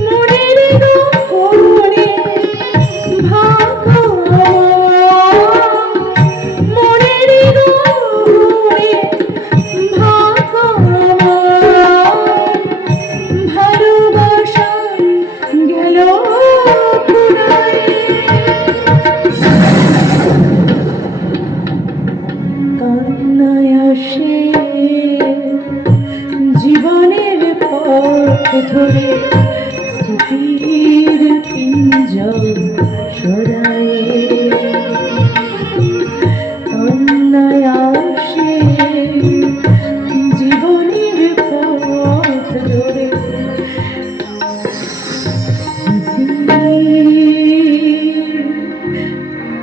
মনের গহনে ভাগো মনের গহনে ভাগো ভালোবাসা গেল পুরাই কান্নায় আসে জীবনের পথ ধরে স্মৃতির পিঞ্জর সরায়ে কান্নায় আসে জীবনের পথ ধরে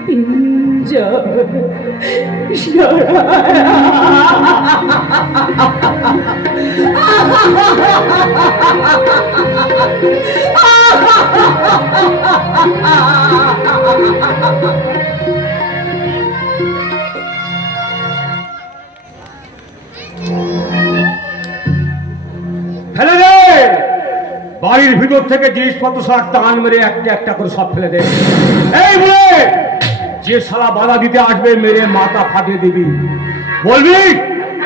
পিঞ্জর ফেলে দে বাড়ির ভিতর থেকে জিনিসপত্র সব টান মেরে একটা একটা করে সব ফেলে দে এই বলে যে শালা বাধা দিতে আসবে মেরে মাথা ফাটিয়ে দিবি বলবি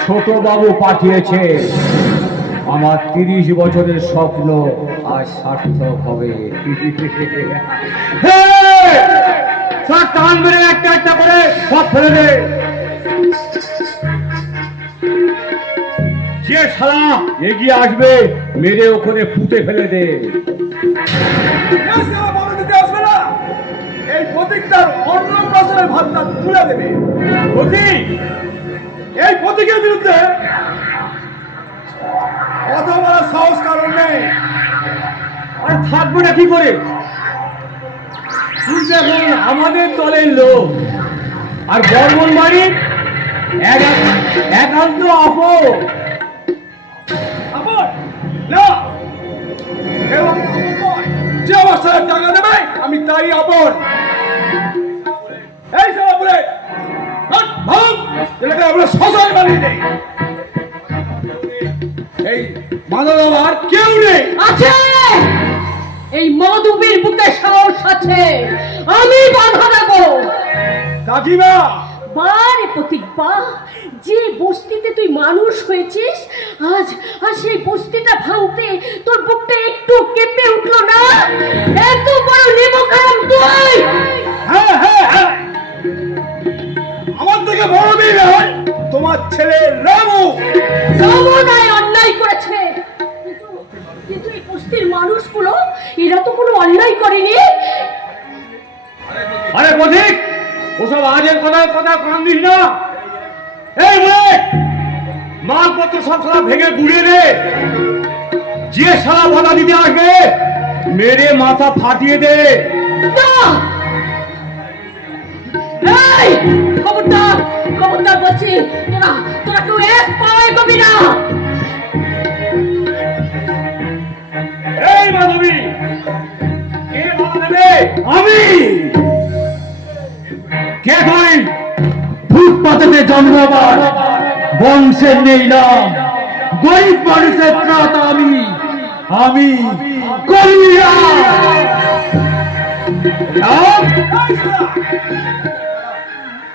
ছোট বাবু পাঠিয়েছে আমার 30 বছরের স্বপ্ন আজ সার্থক হবে সব টান মেরে একটা একটা করে সব ফেলে দে যে শালা এগিয়ে আসবে মেরে ওখানে পুঁতে ফেলে দে দিতে আসবে না এই প্রতীকটার অন্নপ্রাশনের ভাতটা তুলে দেবে প্রতীক এই প্রতীকের বিরুদ্ধে অত বড় সাহস কারণ নেই আর থাকবো না কি করে তুই যখন আমাদের দলের লোক আর বর্মন বাড়ির একান্ত আপন আপন না কেউ আপন নয়। যে অবস্থায় টাকা দেবে আমি তাই আপন এই সব বলে ভাব এটাকে আমরা সজায় বানিয়ে দেই এই মাদক আর কেউ নেই আছে এই মধুবীর বুকে সাহস আছে আমি বাধা দেবো কাকিমা বারে প্রতীক বা যে বস্তিতে তুই মানুষ হয়েছিস আজ আজ সেই বস্তিটা ভাঙতে তোর বুকটা একটু কেঁপে উঠলো না এত বড় নিমখারাম তুই হ্যাঁ হ্যাঁ হ্যাঁ আমার থেকে বড় মেয়ে হয় তোমার ছেলে রামু রামনায় অন্যায় করেছে কিন্তু এই বস্তির মানুষগুলো এরা তো কোনো অন্যায় করেনি আরে প্রতীক ওসব আজের কথা কান দিস না এই বলে মালপত্র সব শালা ভেঙে গুড়িয়ে দে যে শালা বাধা দিতে আসবে মেরে মাথা ফাটিয়ে দে এই খবরদার খবরদার বলছি তোরা তোরা কেউ এক পাওয়াই পাবি না এই মাধবী কে বাধা দেবে আমি কে তুই ফুটপাতে জন্মবার বংশের নেই নাম গরিব মানুষের ত্রাতা আমি কলিয়া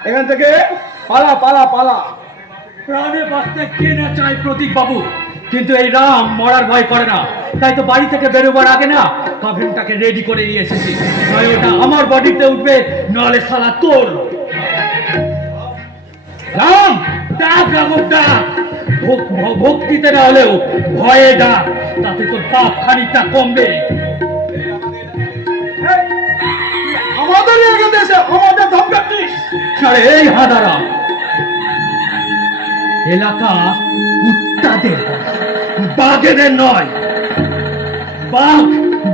এখান থেকে পালা পালা পালা প্রাণে বাঁচতে কে না চায় প্রতীক বাবু কিন্তু এই রাম মরার ভয় করে না তাই তো বাড়ি থেকে বেরোবার আগে না কাফিনটাকে রেডি করে নিয়ে এসেছি নয় ওটা আমার বডিতে উঠবে নাহলে শালা তোর রাম ডাক রাঘব ডাক, ভক্তিতে না হলেও ভয়ে ডাক, তাতে তোর পাপ খানিকটা কমবে। আমাদের এলাকাতে এসে আমাদের ধমকাচ্ছিস? আরে এই হাদারা, এলাকা কুত্তাদের, বাঘেদের নয়। বাঘ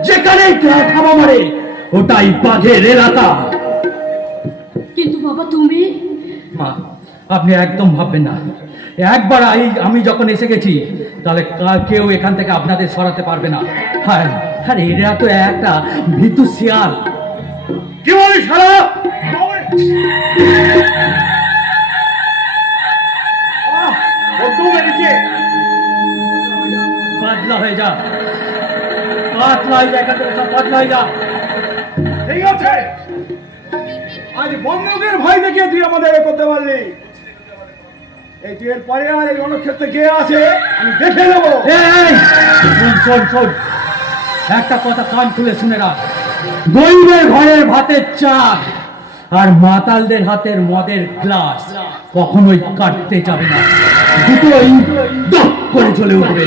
যেখানেই খাওয়া মারে ওটাই বাঘের এলাকা। কিন্তু বাবা তুমি মা, আপনি একদম ভাববেন না, একবার আমি যখন এসে গেছি তাহলে কেউ এখান থেকে আপনাদের সরাতে পারবে না। হ্যাঁ, আরে এরা তো একটা ভীতু শিয়াল। কি বলিস শালা? পাতলা হয়ে যা, পাতলা হয়ে যা, এখান থেকে সব পাতলা হয়ে যা। ঠিক আছে, আজ বন্ধুদের ভয় দেখিয়ে তুই আমাদের এ করতে পারলি। এই তুই এর পরে আর এই রণক্ষেত্রে কে আছে আমি দেখে নেবো। এই, শোন শোন শোন, একটা কথা কান খুলে শুনে রাখ। গরিবের ঘরের ভাতের চাল আর মাতালদের হাতের মদের গ্লাস কখনোই কাটতে যাবে না, দুটোই দপ করে চলে উঠবে।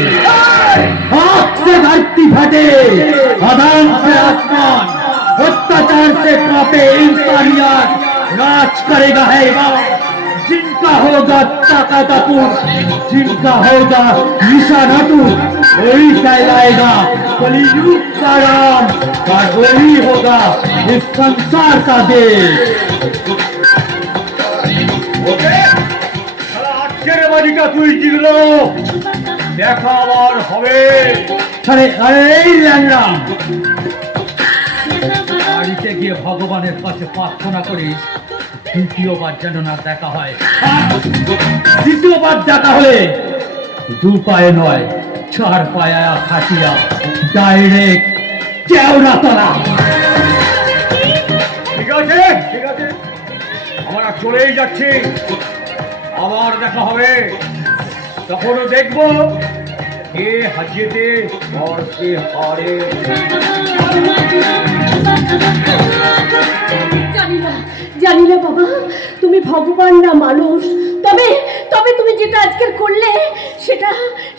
आग से धरती फटे, अधर्म से आसमान, अत्याचार से कांपे इंसानियत, राज करेगा हैवान। जिनका होगा ताकत अटूट, जिनका होगा निशान अटूट, वही कहलाएगा कलियुग का राम, और वही होगा इस संसार का देश। আজকের বাড়িটা তুই জিতলো, দেখা আবার হবে। আরে আরে এই ল্যাংড়াম, বাড়িতে গিয়ে ভগবানের কাছে প্রার্থনা করিস দ্বিতীয়বার যেন না দেখা হয়। দ্বিতীয়বার দেখা হলে দু পায়ে নয়, 4 পায়া খাটিয়া ডাইরেক্ট কেওড়া তলা। ঠিক আছে ঠিক আছে, আমরা চলেই যাচ্ছি, আবার দেখা হবে। তখনও দেখবো কে হাজিয়েতে আর কে হারে। জানি না বাবা, তুমি ভগবান না মানুষ, তবে তবে তুমি যেটা আজকের করলে সেটা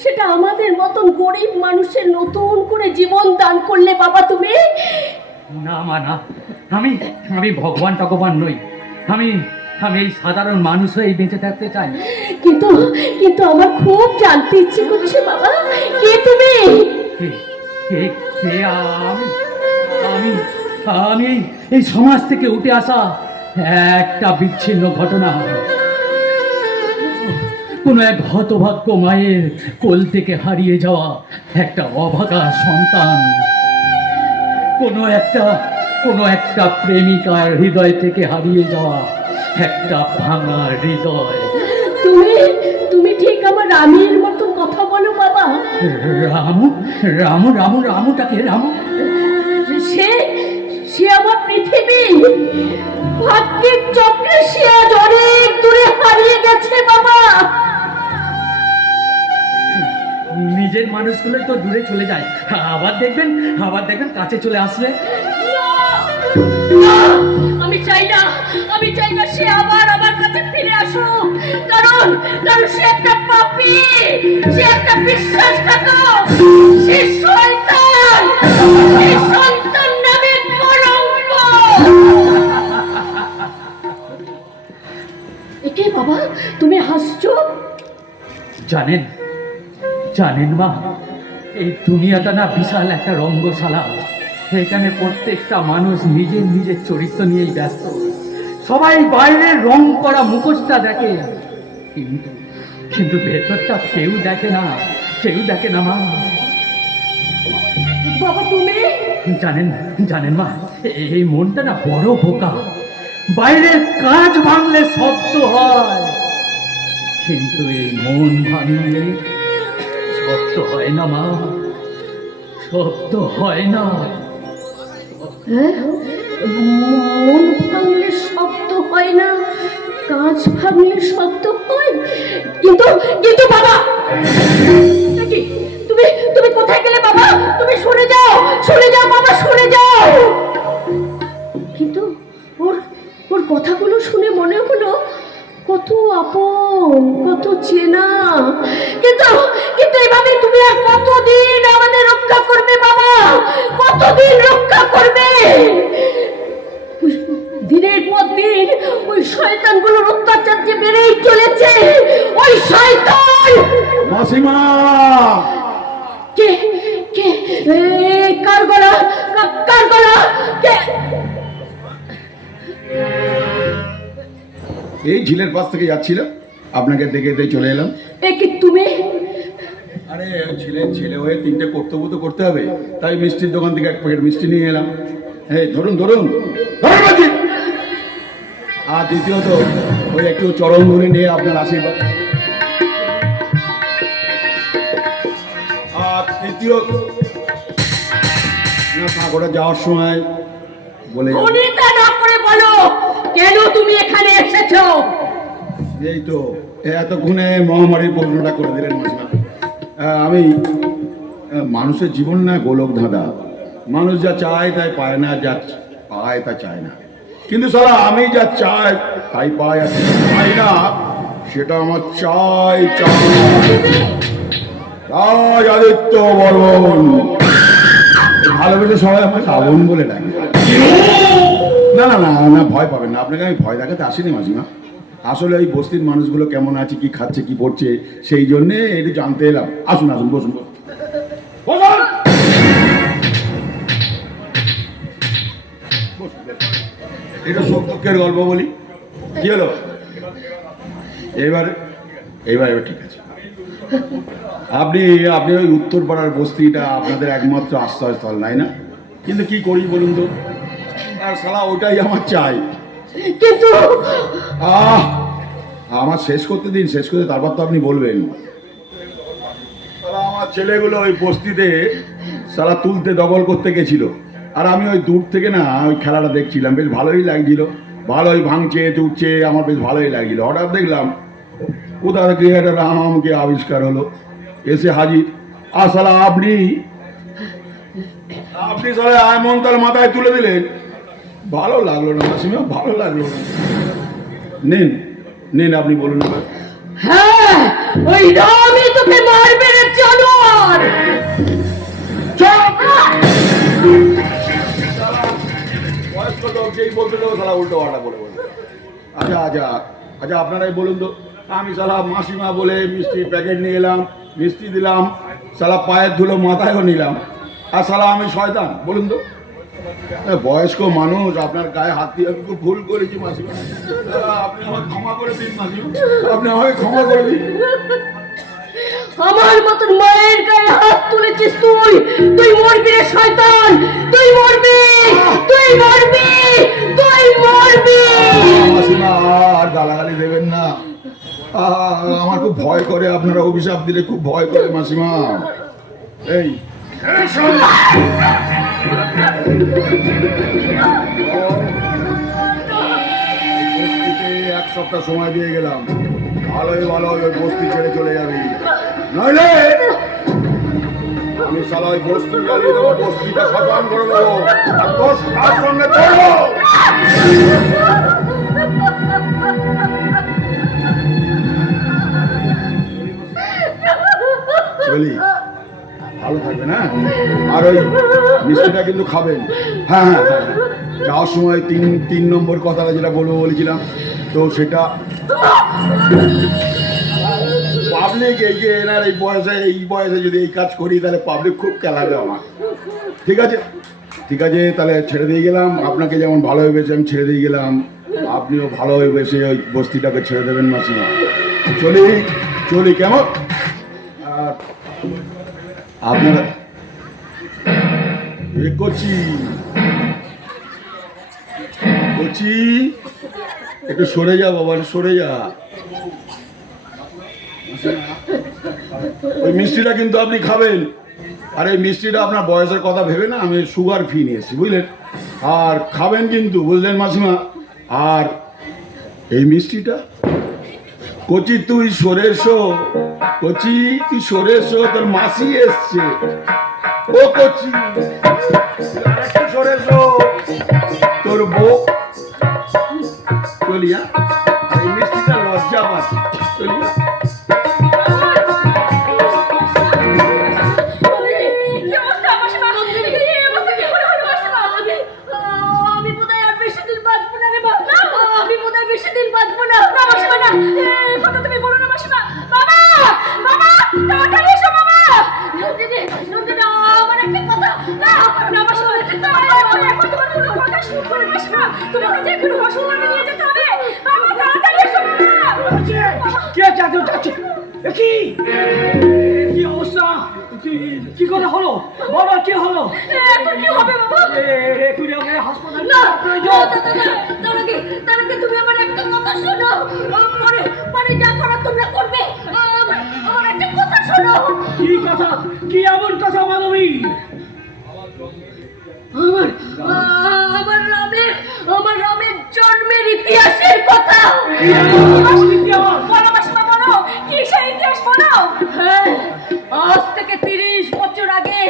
সেটা আমাদের মতন গরিব মানুষের নতুন করে জীবন দান করলে বাবা তুমি। না মা না, আমি আমি ভগবান টগবান নই, আমি আমি এই সাধারণ মানুষ হয়ে বেঁচে থাকতে চাই। কিন্তু কিন্তু আমার খুব জানতে ইচ্ছে করছে বাবা, কে তুমি? আমি আমি এই সমাজ থেকে উঠে আসা একটা বিচ্ছিন্ন ঘটনা। কোনো এক হতভাগ্য মায়ের কোল থেকে হারিয়ে যাওয়া একটা অভাগা সন্তান, কোনো একটা প্রেমিকার হৃদয় থেকে হারিয়ে যাওয়া একটা ভাঙা হৃদয়। তুমি তুমি ঠিক আমার রামের মতো কথা বলো বাবা। রামু রামু রামু রামুটাকে রামু, সে সে আমার পৃথিবী, ভাগ্যের চক্রে সে আজ অনেক দূরে হারিয়ে গেছে বাবা। নিজের মানুষগুলো তো দূরে চলে যায়, আবার দেখবেন কাছে চলে আসবে। আমি চাই না সে আবার আমার কাছে ফিরে আসুক, কারণ সে একটা পাপী, সে একটা বিশ্বাসঘাতক, সে শয়তান, সে সন্তান নামে কলঙ্ক। একে বাবা তুমি হাসছো? জানেন মা, এই দুনিয়াটা না বিশাল একটা রঙ্গশালা। এখানে প্রত্যেকটা মানুষ নিজের চরিত্র নিয়েই ব্যস্ত। সবাই বাইরের রং করা মুখোশটা দেখে, কিন্তু ভেতরটা কেউ দেখে না মা। বাবা তুমি জানেন মা, এই মনটা না বড় বোকা। বাইরের কাজ ভাঙলে শব্দ হয়, কিন্তু এই মন ভাঙলে শব্দ হয় না মা, শব্দ হয় না। মন ভাঙলে শব্দ হয় না, কাজ ভাঙলে শব্দ হয়, কিন্তু বাবা কি তুমি তুমি কোথায় গেলে বাবা? তুমি সরে যাও বাবা, সরে যাও। কিন্তু ওর কথাগুলো শুনে মনে হলো কত আপন, কত চেনা, কিন্তু কিন্তু এভাবে তুমি আর কতদিন আমাদের রক্ষা করবে বাবা? কতদিন রক্ষা করবে? দিনের পর দিন ওই শয়তানগুলোর অত্যাচার যে বেড়েই চলেছে। ওই শয়তান মাসিমা, কে কে কার গলা, কার গলা? কে? এই ঝিলের পাশ থেকে যাচ্ছিল, আপনাকে দেখে চলে এলাম। এ কি তুমি? আরে ছেলে হয়ে তিনটে কর্তব্য তো করতে হবে, তাই মিষ্টির দোকান থেকে এক প্যাকেট মিষ্টি নিয়ে এলাম। হ্যাঁ ধরুন ধরুন ধরুন মাঝি। আর দ্বিতীয়ত ওই একটু চরণ ধরে নিয়ে আপনার আশীর্বাদ। আর তৃতীয়ত না সাগরে যাওয়ার সময় বলে যাবো। উনিটা না করে বলো কেন তুমি এখানে এসেছো? এই তো এতক্ষণে মহামারীর প্রশ্নটা করে দিলেন মাসিমা। আমি মানুষের জীবন না গোলক ধাঁধা, মানুষ যা চায় তাই পায় না, যা পায় তা চায় না। কিন্তু সারা আমি যা চাই তাই পাই, আর পাই না সেটা আমার চাই চাই। রাজ আদিত্য বর্মন, ভালোবেসে সবাই আমাকে শ্রাবণ বলে ডাকে। না না না না, ভয় পাবেন না, আপনাকে আমি ভয় দেখাতে আসিনি মাসিমা। আসলে ওই বস্তির মানুষগুলো কেমন আছে, কি খাচ্ছে, কি পড়ছে, সেই জন্যে একটু জানতে এলাম। আসুন আসুন, বসুন বসুন। এটা সুখ দুঃখের গল্প বলি। কি হলো? এবার ঠিক আছে। আপনি ওই উত্তরপাড়ার বস্তিটা আপনাদের একমাত্র আশ্রয়স্থল, নাই না? কিন্তু কি করি বলুন তো, আর সালা ওটাই আমার চাই। কিন্তু আমার শেষ করতে দিন, শেষ করতে তারপর তো আপনি বলবেন। সালা আমার ছেলেগুলো ওই বস্তিতে সালা তুলতে দখল করতে গেছিল, আর আমি ওই দূর থেকে না ওই খেলাটা দেখছিলাম, বেশ ভালোই লাগছিল। ভালোই ভাঙছে টুকছে, আমার বেশ ভালোই লাগছিল। হঠাৎ দেখলাম কোথা থেকে একটা রামকে আবিষ্কার হলো, এসে হাজির। আর সালা আপনি সালা এমন তার মাথায় তুলে দিলেন, ভালো লাগলো না মাসিমা, ভালো লাগলো না। নিন আপনি বলুন। হ্যাঁ, ওই রামই তোকে মারবে রে জানোয়ার। বয়স্ক লোক যেই বলতে দেবো সালা উল্টো পাল্টা বলে বলবে। আচ্ছা আপনারাই বলুন তো, আমি সালা মাসিমা বলে মিষ্টির প্যাকেট নিয়ে এলাম, মিষ্টি দিলাম, সালা পায়ের ধুলো মাথায়ও নিলাম, আর সালা আমি শয়তান বলুন তো? বয়স্ক মানুষ, আপনার গায়ে হাত দিয়ে আমি খুব ভুল করেছি মাসিমা, আপনি আমাকে ক্ষমা করে দিন মাসিমা, আপনি আমাকে ক্ষমা করে দিন। আমার মতন মায়ের গায়ে হাত তুলেছিস তুই? তুই মরবি রে শয়তান, তুই মরবি, তুই মরবি, তুই মরবি। মাসিমা আর গালাগালি দেবেন না, আমার খুব ভয় করে, আপনারা অভিশাপ দিলে খুব ভয় করে মাসিমা। এই এক সপ্তাহ সময় দিয়ে গেলাম, ভালোই ওই বস্তি ছেড়ে চলে যাবি, নইলে আমি সালা ওই বস্তি জ্বালিয়ে দেবো, বস্তিটা শ্মশান করে দেবো, আর তোর তার সঙ্গে করবো। চলি, ভালো থাকবে না? আর ওই মিষ্টিটা কিন্তু খাবেন। হ্যাঁ, যাওয়ার সময় তিন নম্বর কথাটা যেটা বলেছিলাম, তো সেটা পাবলিক এই যে এনার এই বয়সে যদি এই কাজ করি তাহলে পাবলিক খুব খেলাবে আমার। ঠিক আছে তাহলে ছেড়ে দিয়ে গেলাম, আপনাকে যেমন ভালোবেসে আমি ছেড়ে দিয়ে গেলাম, আপনিও ভালোবেসে ওই বস্তিটাকে ছেড়ে দেবেন মাসিমা। চলি কেমন? আর আপনারা করছি একটু সরে যা বাবা, সরে যা। ওই মিষ্টিটা কিন্তু আপনি খাবেন, আর এই মিষ্টিটা আপনার বয়সের কথা ভেবে না আমি সুগার ফ্রি নিয়েছি, বুঝলেন? আর খাবেন কিন্তু, বুঝলেন মাসিমা? আর এই মিষ্টিটা কচি তুই সরে এসো, তোর মাসি এসছে, ও কচি সরে এসো, তোর বউ। চলিয়া এই মিষ্টিটা লজ্জা পাচ্ছে, চলিয়া। না মাসিমা, এখন তোমার কোনো কথা শুনবো না মাসিমা, তোমাকে যে কোনো হাসপাতালে নিয়ে যেতে হবে। বাবা তাড়াতাড়ি এসো বাবা। কে চাচু চাচু কি কি অবস্থা, কি করে হলো বাবা, কি হলো? এখন কি হবে বাবা? এক্ষুনি আমাকে হাসপাতালে না, প্রয়োজন। তার আগে তুমি আমার একটা কথা শোনো। পরে যা করার তোমরা করবে। আমার একটা কথা শোনো। কি কথা, কি এমন কথা মাধবী? আমার রামের জন্মের ইতিহাসের কথা। বলো মাসিমা, বলো কি সেই ইতিহাস বলো। হ্যাঁ, আজ থেকে 30 বছর আগে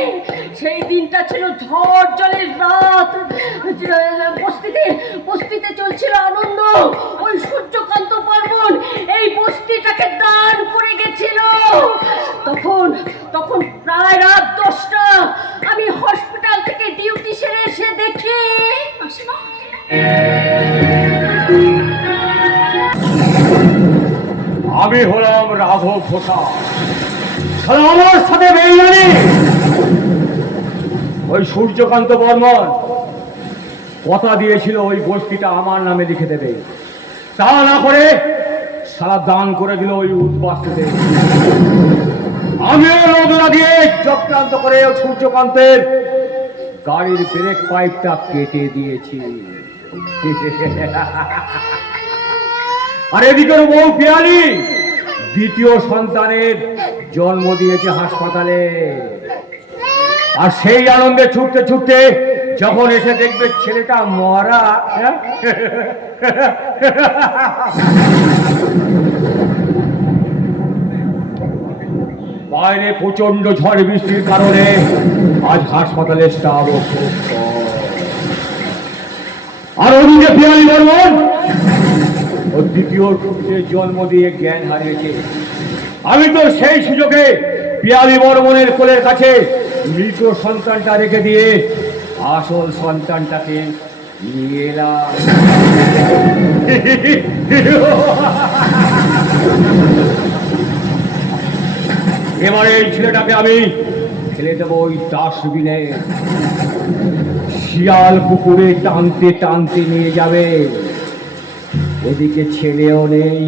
সেই দিনটা ছিল ঝড় জলের রাত। বস্তিতে চলছিল আনন্দ। ওই সূর্যকান্ত বর্মন এই বস্তিটাকে দান করে গেছিল। তখন প্রায় রাত 10টা। আমি হসপিটাল থেকে ডিউটি সেরে এসে দেখি মাসিমা, আমি হলাম রাঘব ঘোষাল। আমার সাথে বেইমানি। ওই সূর্যকান্ত বর্মন কথা দিয়েছিল ওই বস্তিটা আমার নামে লিখে দেবে, তা না করে সারা দান করে দিল ওই উদ্বাস্তুতে। আমিও লোভ লাগিয়ে চক্রান্ত করে ওই সূর্যকান্তের গাড়ির ব্রেক পাইপটা কেটে দিয়েছি। আর এদিকের বউ পিয়ালি দ্বিতীয় সন্তানের জন্ম দিয়েছে হাসপাতালে। আর সেই আনন্দে ছুটতে ছুটতে যখন এসে দেখবে ছেলেটা মরা, বাইরে প্রচন্ড ঝড় বৃষ্টির কারণে আজ হাসপাতালে স্টাফও খুব কম। আর ওদিকে পিয়ালি বর্মন ও দ্বিতীয় পুত্রের জন্ম দিয়ে জ্ঞান হারিয়েছে। আমি তো সেই সুযোগে পিয়ালি বর্মনের কোলের কাছে মৃত সন্তানটা রেখে দিয়ে আসল সন্তানটাকে নিয়ে এলাম। এবারে এই ছেলেটাকে আমি ফেলে দেবো ওই ডাস্টবিনে। শিয়াল পুকুরে টানতে টানতে নিয়ে যাবে। ওদিকে ছেলেও নেই,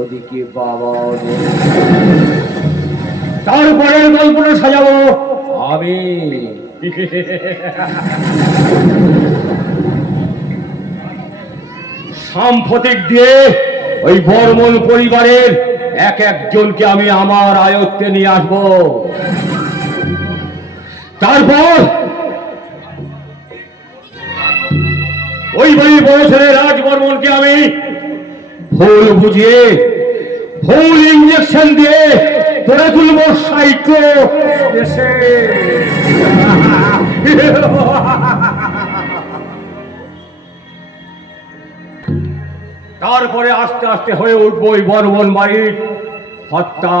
ওদিকে বাবাও নেই। তারপরের গল্পটা সাজাবো আমি। সাম্প্রতিক দিয়ে ওই বর্মন পরিবারের এক একজনকে আমি আমার আয়ত্তে নিয়ে আসবো। তারপর ওই বাড়ির বড় ছেলে রাজ বর্মনকে আমি ভুল বুঝিয়ে ভুল ইঞ্জেকশন দিয়ে করে তুলবো সাইকো দেশে। তারপরে আস্তে আস্তে হয়ে উঠবো ওই বর্মন বাড়ির হত্যা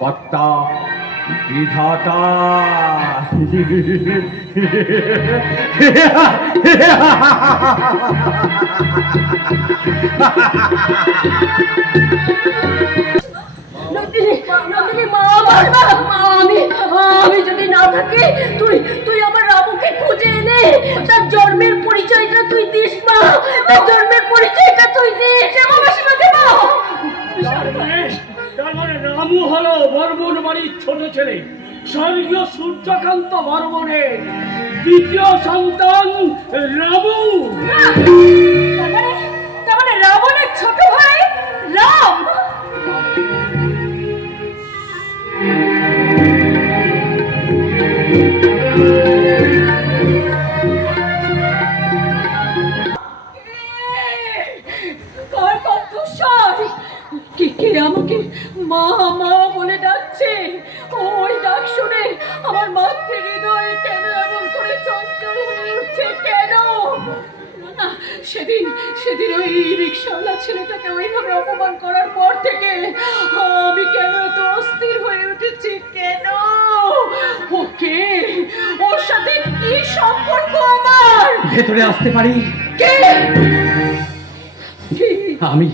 কর্তা বিধাতা। নন্দিনী মা, আমি যদি না থাকি তুই আমার রামুকে খুঁজে এনে তার জন্মের পরিচয়টা তুই দিস মা, তার জন্মের পরিচয়টা তুই দিস। তার মানে রামু হলো বর্মন বাড়ির ছোট ছেলে, স্বর্গীয় সূর্যকান্ত বর্মনের দ্বিতীয় সন্তান রামু। তার মানে রাবণের ছোট ভাই রাম। আমাকে মা মা বলে ডাকছে। ওই ডাক শুনে আমার মাতৃ হৃদয় কেন এমন করে চঞ্চল হয়ে উঠছে? কেন? না, সেদিন ওই রিক্সাওয়ালা ছেলেটাকে ওইভাবে অপমান করার পর থেকে আমি কেন এত অস্থির হয়ে উঠেছি? কেন? ওকে, ওর সাথে কি সম্পর্ক আমার? ভেতরে আসতে পারি? কে? আমি।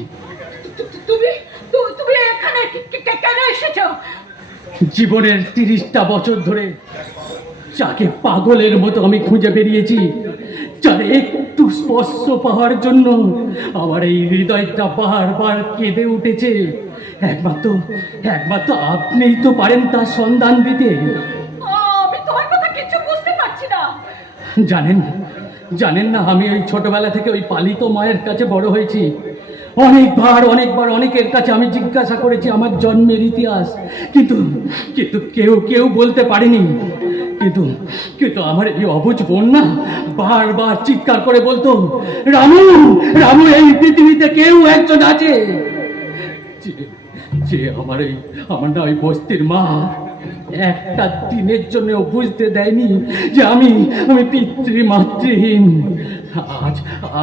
তুমি এখানে কেন এসেছো? জীবনের 30টা বছর ধরে যাকে পাগলের মতো আমি খুঁজে বেরিয়েছি, যার একটু স্পর্শ পাওয়ার জন্য আমার এই হৃদয়টা বারবার কেঁদে উঠেছে। একমাত্র আপনিই তো পারেন তার সন্ধান দিতে। আমি তোমার কথা কিছু বুঝতে পারছি না। জানেন না, আমি ওই ছোটবেলা থেকে ওই পালিত মায়ের কাছে বড় হয়েছি। অনেকবার অনেকের কাছে আমি জিজ্ঞাসা করেছি আমার জন্মের ইতিহাস, কিন্তু কেউ বলতে পারেনি। কিন্তু আমার এই অবুঝ বোন না বারবার চিৎকার করে বলতো, রামু এই পৃথিবীতে কেউ একজন আছে যে আমার না ওই বস্তির মা একটা দিনের জন্য বুঝতে দেয়নি যে আমি পিতৃমাতৃহীন।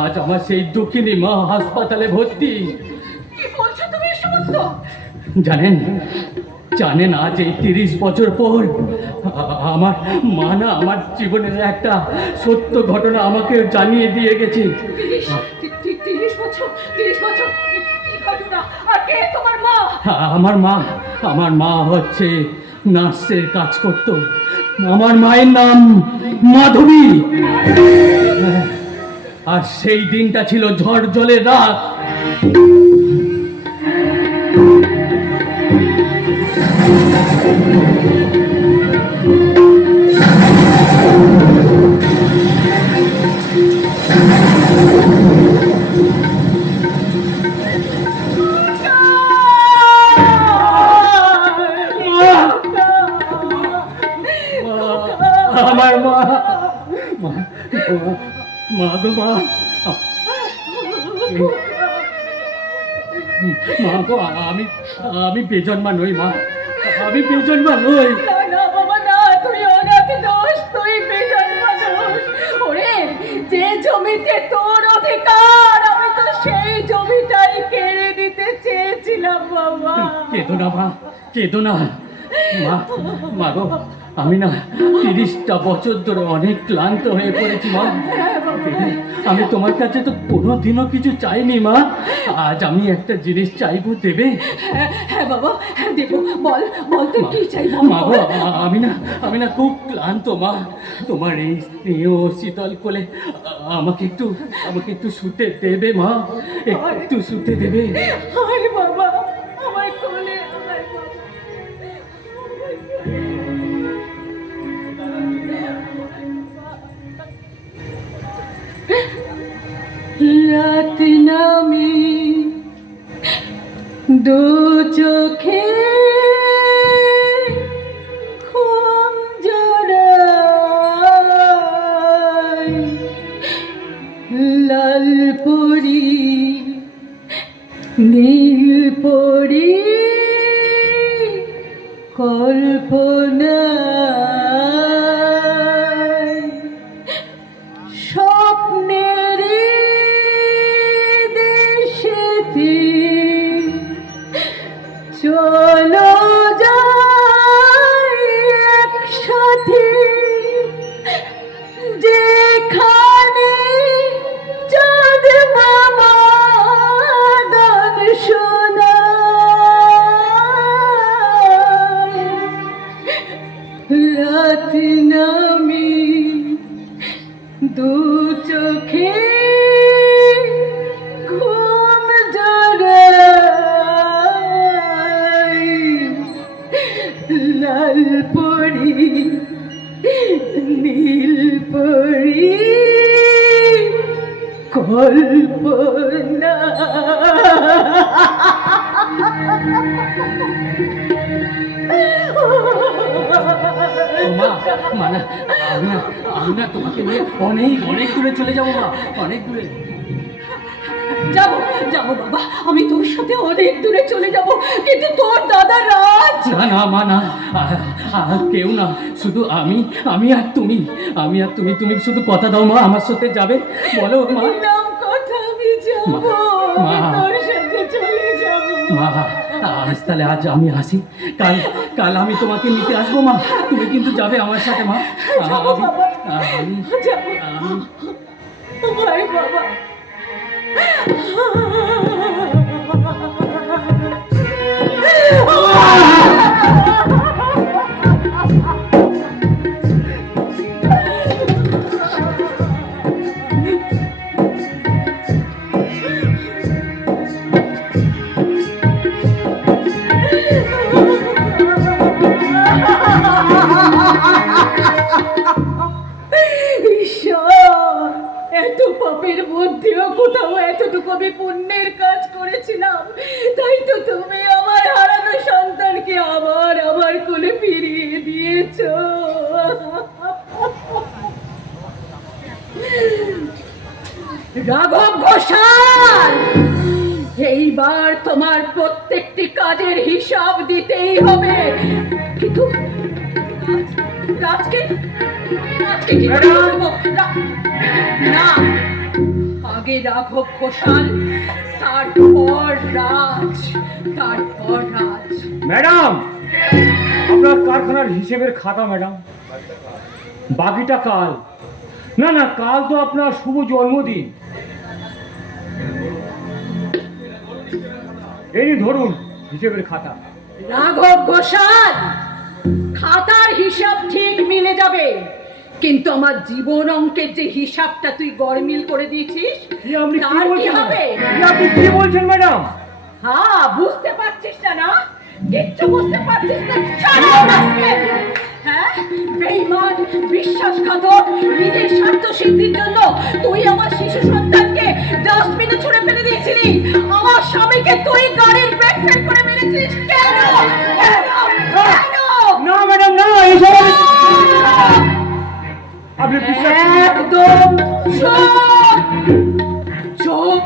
আজ আমার সেই দুঃখিনী মা হাসপাতালে ভর্তি। কি বলছো তুমি এই সমস্ত? জানেন আজ এই 30 বছর পর আমার মা না আমার জীবনের একটা সত্য ঘটনা আমাকে জানিয়ে দিয়ে গেছে। 30 বছর কি ঘটনা? আর কে তোমার মা? আমার মা হচ্ছে নার্সের কাজ করত। আমার মায়ের নাম মাধবী। আর সেই দিনটা ছিল ঝড় জলের রাত। আমার মা গো মা গো, আমি বেজন্মা নই মা, আমি বেজন্মা নই। না বাবা না, তুই অনাথ দোষ, তুই বেজন্মা দোষ। ওরে, যে জমিতে তোর অধিকার, আমি তো সেই জমিটাই কেড়ে দিতে চেয়েছিলাম বাবা। কেঁদো না মা গো, আমি না 30টা বছর ধরে অনেক ক্লান্ত হয়ে পড়েছি মা। আমি তোমার কাছে তো কোনোদিনও কিছু চাইনি মা, আজ আমি একটা জিনিস চাইবো, দেবে? হ্যাঁ বাবা, হ্যাঁ দেবো। বল তুই কি চাইবো? মা গো, আমি না খুব ক্লান্ত মা। তোমার এই স্নেহ শীতল কোলে আমাকে একটু শুতে দেবে মা, একটু শুতে দেবে? আয় বাবা, আমার কোলে আয় বাবা। রাত নামে দু চোখে ঘুম জড়ায়, লাল পরি নীল পরি কল্পনায়, স্বপ্নেরই দেশেতে চলো যাই একসাথে, যেখানে চাঁদ মামা গান শোনায়, রাত নামে দু চোখে ঘুম জড়ায়, লাল পরি নীল পরি কল্পনা। আমি না তোমাকে নিয়ে অনেক দূরে চলে যাবো মা, অনেক দূরে যাবো বাবা, আমি তোর সাথে অনেক দূরে চলে যাব, কিন্তু তোর দাদা রাজ। না মা না, কেউ না, শুধু আমি আর তুমি তুমি শুধু কথা দাও মা, আমার সাথে যাবে? বলো মা। কথা আমি যাবো, তোর সাথে চলে যাবো মা। আজ আমি আসি, কাল আমি তোমাকে নিতে আসবো মা, তুমি কিন্তু যাবে আমার সাথে মা। আমি বাবা। এত পাপের মধ্যেও কোথাও এতটুকু আমি পুণ্যের কাজ করেছিলাম, তাই তো তুমি আমার হারানো সন্তানকে আবার আমার কোলে ফিরিয়ে দিয়েছো। রাঘব ঘোষাল, এইবার তোমার প্রত্যেকটি কাজের হিসাব দিতেই হবে। কিন্তু রাজকে রাজকে কি করে বলবো? না, আগে রাঘব ঘোষাল, তারপর রাজ, তারপর রাজ। ম্যাডাম, আপনার কারখানার হিসেবের খাতা ম্যাডাম, বাকিটা কাল। না না, কাল তো আপনার শুভ জন্মদিন। এই ধরুন হিসেবের খাতা। রাঘব ঘোষাল, খাতার হিসাব ঠিক মিলে যাবে, কিন্তু আমার জীবন অঙ্কের যে হিসাবটা তুই গড়মিল করে দিয়েছিস, তার কি হবে? আপনি কি বলছেন ম্যাডাম? হ্যাঁ, বুঝতে পারছিস না? কিচ্ছু বুঝতে পারছিস না? ছাড়ো আমাকে। হ্যাঁ, বেঈমান, বিশ্বাসঘাতক, নিজের স্বার্থ সিদ্ধির জন্য তুই আমার শিশু সন্তানকে ডাস্টবিনে ছুঁড়ে ফেলে দিয়েছিলি। আমার স্বামীকে তুই গাড়ির ব্রেক ফেল করে মেরেছিস। কেন? না ম্যাডাম, না, এইসব আপনি বিশ্বাস একদম চুপ, চুপ।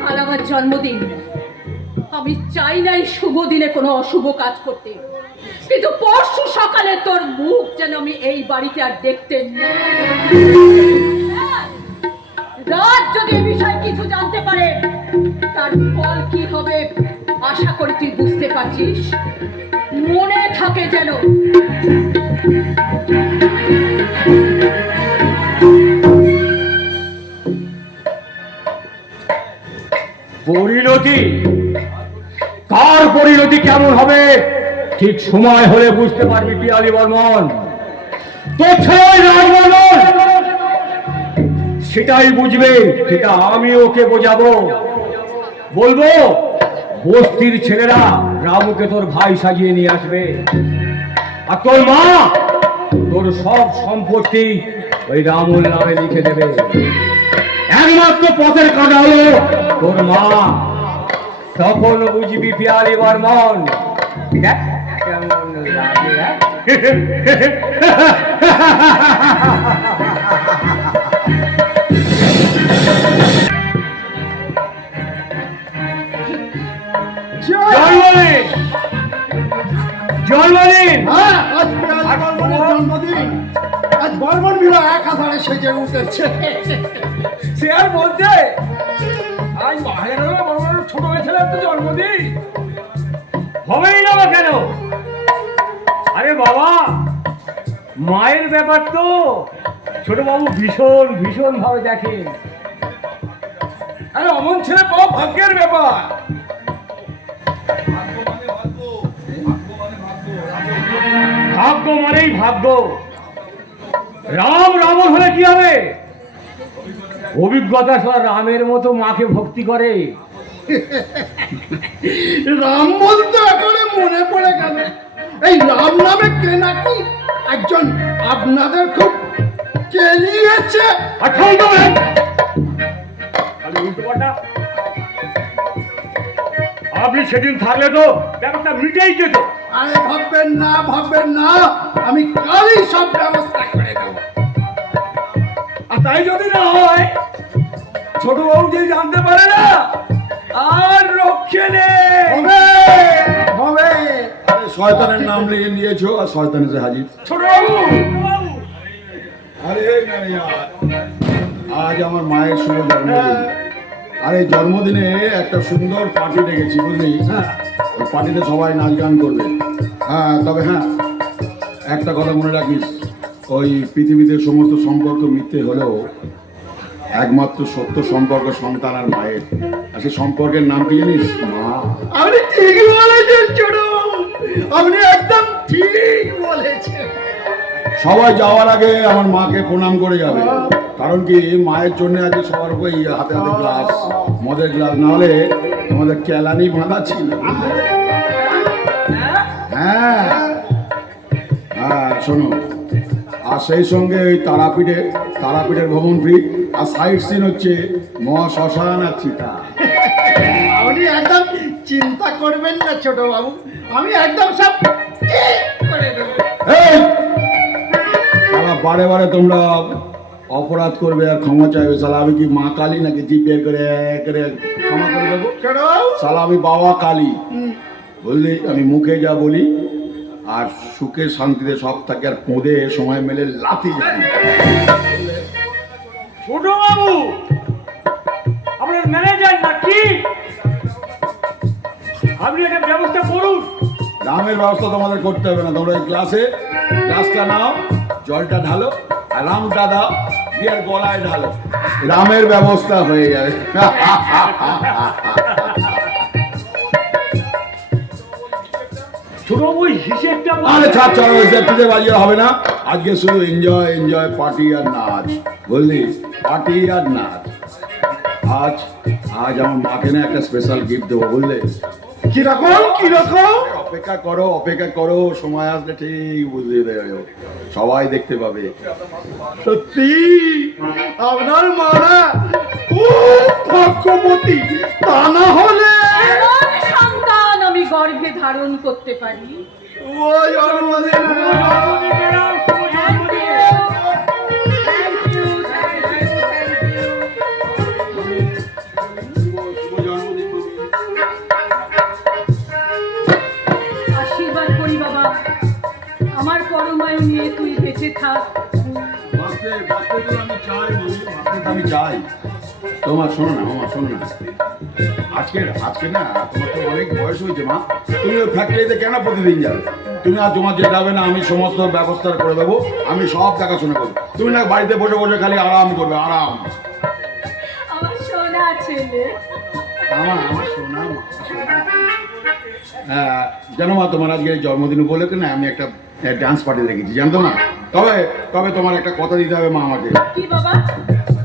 কাল আমার জন্মদিন, আমি চাই নাই শুভ দিনে কোনো অশুভ কাজ করতে, কিন্তু পরশু সকালে তোর মুখ যেন আমি এই বাড়িতে আর দেখতে না। রাত যদি এই বিষয়ে কিছু জানতে পারে, তার ফল কি হবে আশা করি তুই বুঝতে পারছিস। মনে থাকে যেন। পরিণতি, কার পরিণতি কেমন হবে ঠিক সময় হলে বুঝতে পারবি পিয়ালি বর্মন। তোর ছেলে রাজবর্মন সেটাই বুঝবে, সেটা আমি ওকে বোঝাবো। বলবো বস্তির ছেলেরা রামুকে তোর ভাই সাজিয়ে নিয়ে আসবে, আর তোর মা তোর সব সম্পত্তি ওই রামুর নামে লিখে দেবে। একমাত্র পথের কাটা হলো তোর মা। তখন বুঝবি পিয়ালি বর্মন। দেখ কেমন লাগে, জন্মদিন। হ্যাঁ, আজ পিয়ালি বর্মনের জন্মদিন। আজ বর্মন মিলা এক হাজারে সেজে উঠেছে। সে আর বলতে, আজ মায়ের বর্মনের ছোট ছেলের তো জন্মদিন। হবেই না বা কেন? আরে বাবা, মায়ের ব্যাপার তো ছোট বাবু ভীষণ ভীষণ ভাবে দেখেন। আরে অমন ছেলে পাওয়া ভাগ্যের ব্যাপার। ভাগ্য মানেই ভাগ্য। রাম রাবণ হলে কি হবে? অভিজ্ঞতা ছাড়া রামের মতো মাকে ভক্তি করে। রাম বলতে এখানে মনে পড়ে গেল, এই রাম নামে কে নাকি একজন আপনাদের খুব চেলিয়েছে। আপনি সেদিন থাকলে তো ব্যাপারটা মিটেই যেত। আরে ভাববেন না, ভাববেন না, আমি কালই সব ব্যবস্থা করে দেব। আর তাই যদি না হয়, ছোট বাবু যদি জানতে পারে না, আর রক্ষে নেই। হবে, হবে। আরে শয়তানের নাম লিখে নিয়েছো আর শয়তান এসে হাজির। ছোট বাবু, আরে আজ আমার মায়ের শুভ জন্মদিন। আর এই জন্মদিনে একটা সুন্দর পার্টি ডেকেছি, বুঝলি? ওই পার্টিতে সবাই নাচ গান করবে। হ্যাঁ, তবে হ্যাঁ, একটা কথা মনে রাখিস, ওই পৃথিবীতে সমস্ত সম্পর্ক মিথ্যে হলেও একমাত্র সত্য সম্পর্ক সন্তান আর মায়ের। আর সেই সম্পর্কের নাম কি জানিস? মা। আপনি ঠিক বলেছেন ছোট বাবু, আপনি একদম ঠিক বলেছেন। সবাই যাওয়ার আগে আমার মাকে প্রণাম করে যাবে, কারণ কি মায়ের জন্য আজকে সবার উপর হাতে হাতে গ্লাস, মদের গ্লাস, নাহলে আমাদের কেলানি বাঁধা ছিল। হ্যাঁ হ্যাঁ, শোনো, আর সেই সঙ্গে ওই তারাপীঠের ভ্রমণ ফি, আর সাইড সিন হচ্ছে মহা শ্মশান আর চিতা। আপনি একদম চিন্তা করবেন না ছোট বাবু, আমি একদম সব ঠিক করে দেবো। এই শালা বারে বারে তোমরা অপরাধ করবে আর ক্ষমা চাইবে। শালা আমি কি মা কালী নাকি জিভ বের করে ক্ষমা করে দেবো? ছোট বাবু, শালা আমি বাবা কালী, বুঝলি? আমি মুখে যা বলি আর সুখে শান্তিতে সব থাকে, আর কোঁদে সময় মেলে লাথি জানি। ছোট বাবু আপনার ম্যানেজার নাকি? আপনি একটা ব্যবস্থা করুন। রামের ব্যবস্থা তোমাদের করতে হবে না। তোমরা এই গ্লাসটা নাও, জলটা ঢালো, আর রামটা দাও, দিয়ে আর গলায় ঢালো, রামের ব্যবস্থা হয়ে যাবে। ছোট বাবু হিসেবটা আরে ছাড় চলো, পিঠে বাজিয়ে হবে না। আজকে শুধু এনজয় পার্টি আর নাচ, বুঝলি? পার্টি আর নাচ। আজ আমার মাকে না একটা স্পেশাল গিফট দেবো, বুঝলে? কিরকম কিরকম? অপেক্ষা করো, সময় আসলে ঠিক বুঝিয়ে দেবে, সবাই দেখতে পাবে। সত্যি আপনার মারা খুব ভাগ্যবতী, তা না হলে এমন সন্তান আমি গর্ভে ধারণ করতে পারি। ওই জন্মদিন আশীর্বাদ করি বাবা, আমার পরমায়ু নিয়ে তুই বেঁচে থাক। আমি চাই তোমার, শোনো না মামা, শোনো না, আজকে না তোমার তো অনেক বয়স হয়েছে মা, তুমি ওই ফ্যাক্টরিতে কেন প্রতিদিন যাবে? তুমি আর তোমার যেতে হবে না, আমি সমস্ত ব্যবস্থা করে দেবো, আমি সব দেখাশোনা করবো। তুমি না বাড়িতে বসে বসে খালি আরাম করবে, আরাম। আমার সোনা ছেলে। আমার সোনা মা, হ্যাঁ জানো মা, তোমার আজকে জন্মদিন উপলক্ষে না আমি একটা ডান্স পার্টি রেখেছি, জানতো না? তবে তোমার একটা কথা দিতে হবে মা আমাকে। কি বাবা?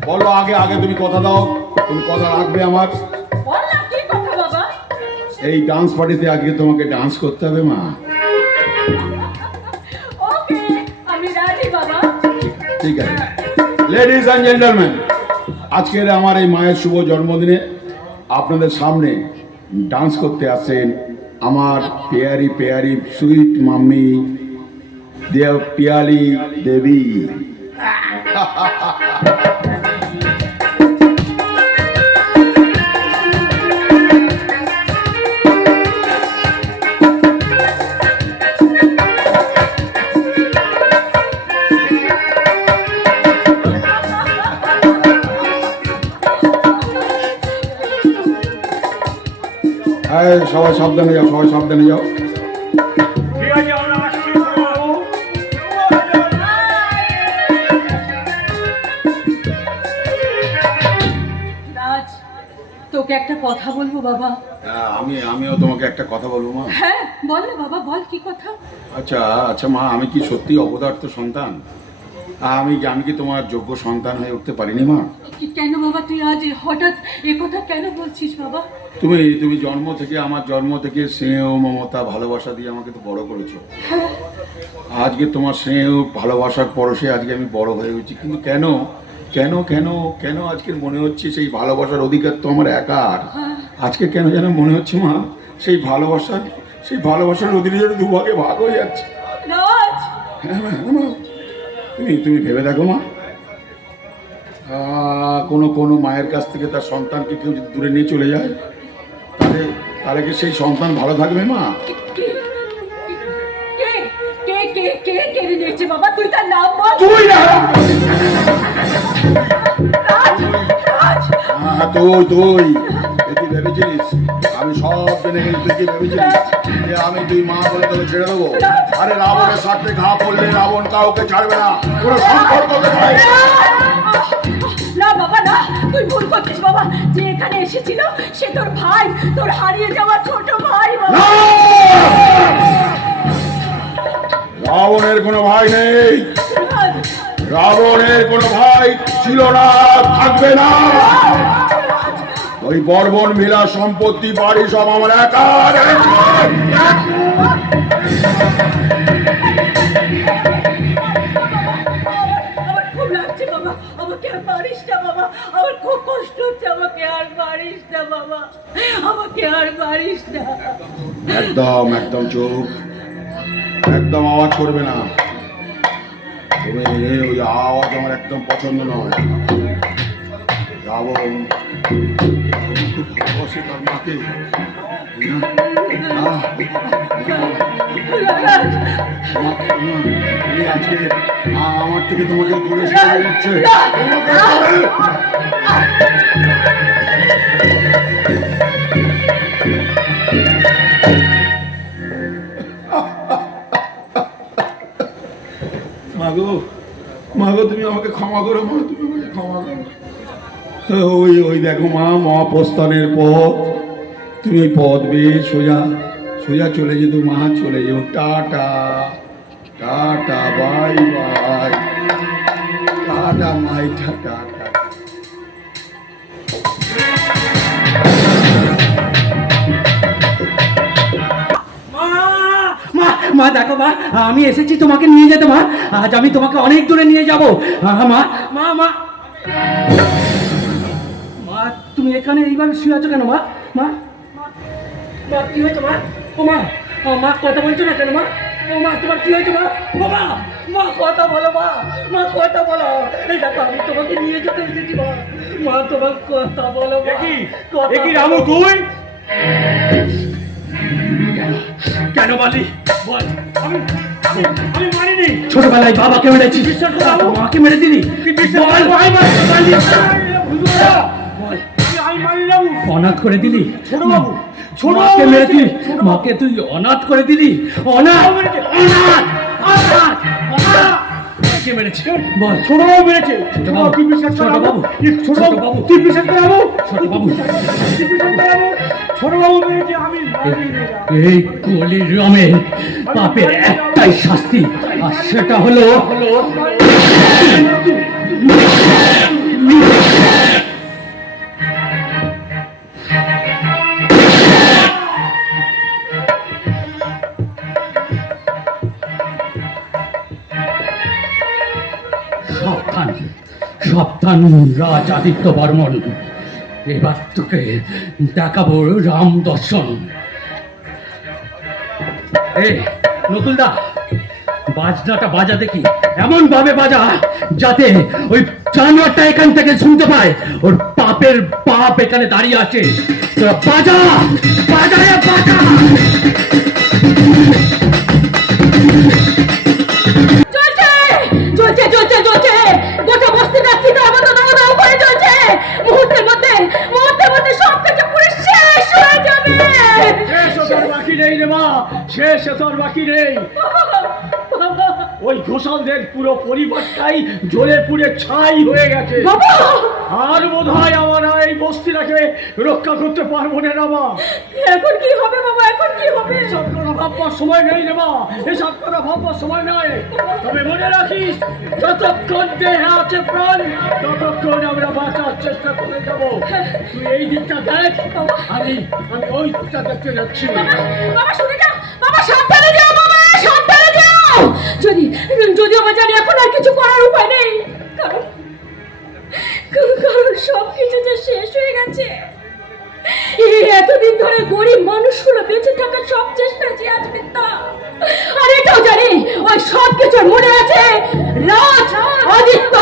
বলো আগে তুমি কথা দাও, তুমি কথা রাখবে আমার। বল না, কি কথা বাবা? এই ডান্স পার্টিতে আজকে তোমাকে ডান্স করতে হবে মা। ওকে, আমি রাজি বাবা। ঠিক আছে। লেডিজ অ্যান্ড জেন্টলম্যান, আজকের আমার এই মায়ের শুভ জন্মদিনে আপনাদের সামনে ডান্স করতে আসেন আমার পেয়ারি সুইট মাম্মি পিয়ালি দেবী। সবাই সাবধানে যাও, সবাই সাবধানে যাও। ঠিক আছে, আমরা আসছি ছোট বাবু। রাজ, তোকে একটা কথা বলবো বাবা। আমিও তোমাকে একটা কথা বলবো মা। হ্যাঁ বল না বাবা, বল কি কথা? আচ্ছা মা, আমি কি সত্যি অপদার্থ সন্তান? আমি কি তোমার যোগ্য সন্তান হয়ে উঠতে পারিনি মা? কেন বাবা তুই আজ হঠাৎ এ কথা কেন বলছিস বাবা? তুমি আমার জন্ম থেকে স্নেহ মমতা ভালোবাসা দিয়ে আমাকে তো বড় করেছো। আজকে তোমার স্নেহ ভালোবাসার পরশে আজকে আমি বড় হয়ে উঠছি, কিন্তু কেন আজকে মনে হচ্ছে সেই ভালোবাসার অধিকার তো আমার একার। আজকে কেন যেন মনে হচ্ছে মা, সেই ভালোবাসার অধিকার দুভাগে ভাগ হয়ে যাচ্ছে। রাজ, হ্যাঁ মা, তুমি ভেবে দেখো মা, কোনো মায়ের কাছ থেকে তার সন্তানকে কেউ যদি দূরে নিয়ে চলে যায়, তাহলে কি সেই সন্তান ভালো থাকবে মা? কে কেড়ে নিয়েছে বাবা? তুই তার নাম বল। তুই না, রাজ, রাজ, তুই কি ভেবেছিলিস আমি সব জেনে গেছি? তুই কি ভেবেছিলিস যে আমি তুই মা বলে তোকে ছেড়ে দেবো? আরে রাবণের স্বার্থে ঘা পড়লে রাবণ কাউকে ছাড়বে না, কোনো সম্পর্ক নয়। না বাবা না, তুই ভুল করছিস বাবা। যে এখানে এসেছিল সে তোর ভাই, তোর হারিয়ে যাওয়া ছোট ভাই বাবা। রাবণের কোনো ভাই নেই, রাজ, রাবণের কোনো ভাই ছিল না, থাকবে না। ওই বর্বন মিলা সম্পত্তি বাড়ি সব আমার একার। বাবা, আমাকে আর মারিস না। একদম একদম চুপ, একদম আওয়াজ করবে না তুমি। ওই আওয়াজ আমার একদম পছন্দ নয়। রাবণ খুব ভালোবাসে তার মাকে। তুমি আজকে আমার থেকে তোমাকে দূরে সরে যাচ্ছে। মাগো মাগো, তুমি আমাকে ক্ষমা করো মা, তুমি আমাকে ক্ষমা করো। ওই ওই দেখো মা, মহাপ্রস্থানের পথ, তুমি ওই পথ বেয়ে সোজা সোজা চলে যেত মা, চলে যেও। Tata tata, bye bye, tata মাই, টাটা। মা মা দেখো মা, আমি এসেছি তোমাকে নিয়ে যেতে মা। আজ আমি তোমাকে অনেক দূরে নিয়ে যাব মা। মা মা মা মা, তুমি এখানে এইভাবে শুয়ে আছো কেন মা? মা মা কি হয়েছে মা? ও মা, ও মা কথা বলছো না কেন মা? ও মা তোমার কি হয়েছে মা? ও মা, মা কথা বলো মা, মা কথা বলো। এই দেখো আমি তোমাকে নিয়ে যেতে এসেছি মা। মা তোমার কথা বলো। একই রামু, তুই কেন বলি বল? আমি আমি আমি মারিনি। ছোটবেলায় বাবাকে মেরেছি, মাকে মেরে দিলি। আমি মারিলাম। অনাথ করে দিলি ছোট বাবু, ছোট মাকে বাবু মেরে দিলি, ছোট মাকে তুই অনাথ করে দিলি। অনাথ অনাথ অনাথ অনাথ। কে মেরেছে বল? ছোট বাবু মেরেছে। ছোট বাবু, তুই বিশ্বাস কর ছোট বাবু, বাবু, ছোট ছোট বাবু, বাবু। তুই বিশ্বাস কর বাবু, ছোট বাবু, তুই বিশ্বাস কর বাবু, ছোট বাবু মেরেছে। আমি মারিনি। এই কলির রমের পাপের একটাই শাস্তি, আর সেটা হলো সাবধান সাবধান রাজ আদিত্য বর্মন, এবার তোকে দেখাবো রাম দর্শন। এই নকুলদা, বাজনাটা বাজা দেখি, এমন ভাবে বাজা যাতে ওই জানোয়ারটা এখান থেকে শুনতে পায় ওর পাপের পাপ এখানে দাঁড়িয়ে আছে। তো বাজা বাজা বাজা। চলছে চলছে চলছে চলছে, গোটা বস্তি যাচ্ছি তো আমার দাও দাও করে চলছে। মুহূর্তের মধ্যে সবকিছু পুরো শেষ হয়ে যাবে। শেষ হতে আর বাকি নেই রে মা, শেষ হতে আর বাকি নেই। ওই ঘোষালদের পুরো পরিবারটাই জ্বলে পুড়ে ছাই হয়ে গেছে। বাবা, আর বোধ হয় আমরা এই বস্তিটাকে রক্ষা করতে পারবো না রে মা। এখন কি হবে বাবা, এখন কি হবে? এসব কথা ভাববার সময় নেই রে মা, এসব কথা ভাববার সময় নাই। তবে মনে রাখিস, যতক্ষণ দেহে আছে প্রাণ, ততক্ষণ আমরা বাঁচার চেষ্টা করে যাব। তুই এই দিকটা দেখ, আমি ওই দিকটা দেখতে যাচ্ছি। বাবা শুনে যাও, বাবা সাবধানে যাও, বাবা সাবধানে যাও। যদি আমার জানি এখন আর কিছু করার উপায় নেই, কারণ সব কিছু যে শেষ হয়ে গেছে। এই এতদিন ধরে গরিব মানুষগুলো বেঁচে থাকার সব চেষ্টা যে আজ মিথ্যা। আর এটাও জানি ওই সব কিছু মনে আছে রাজ আদিত্য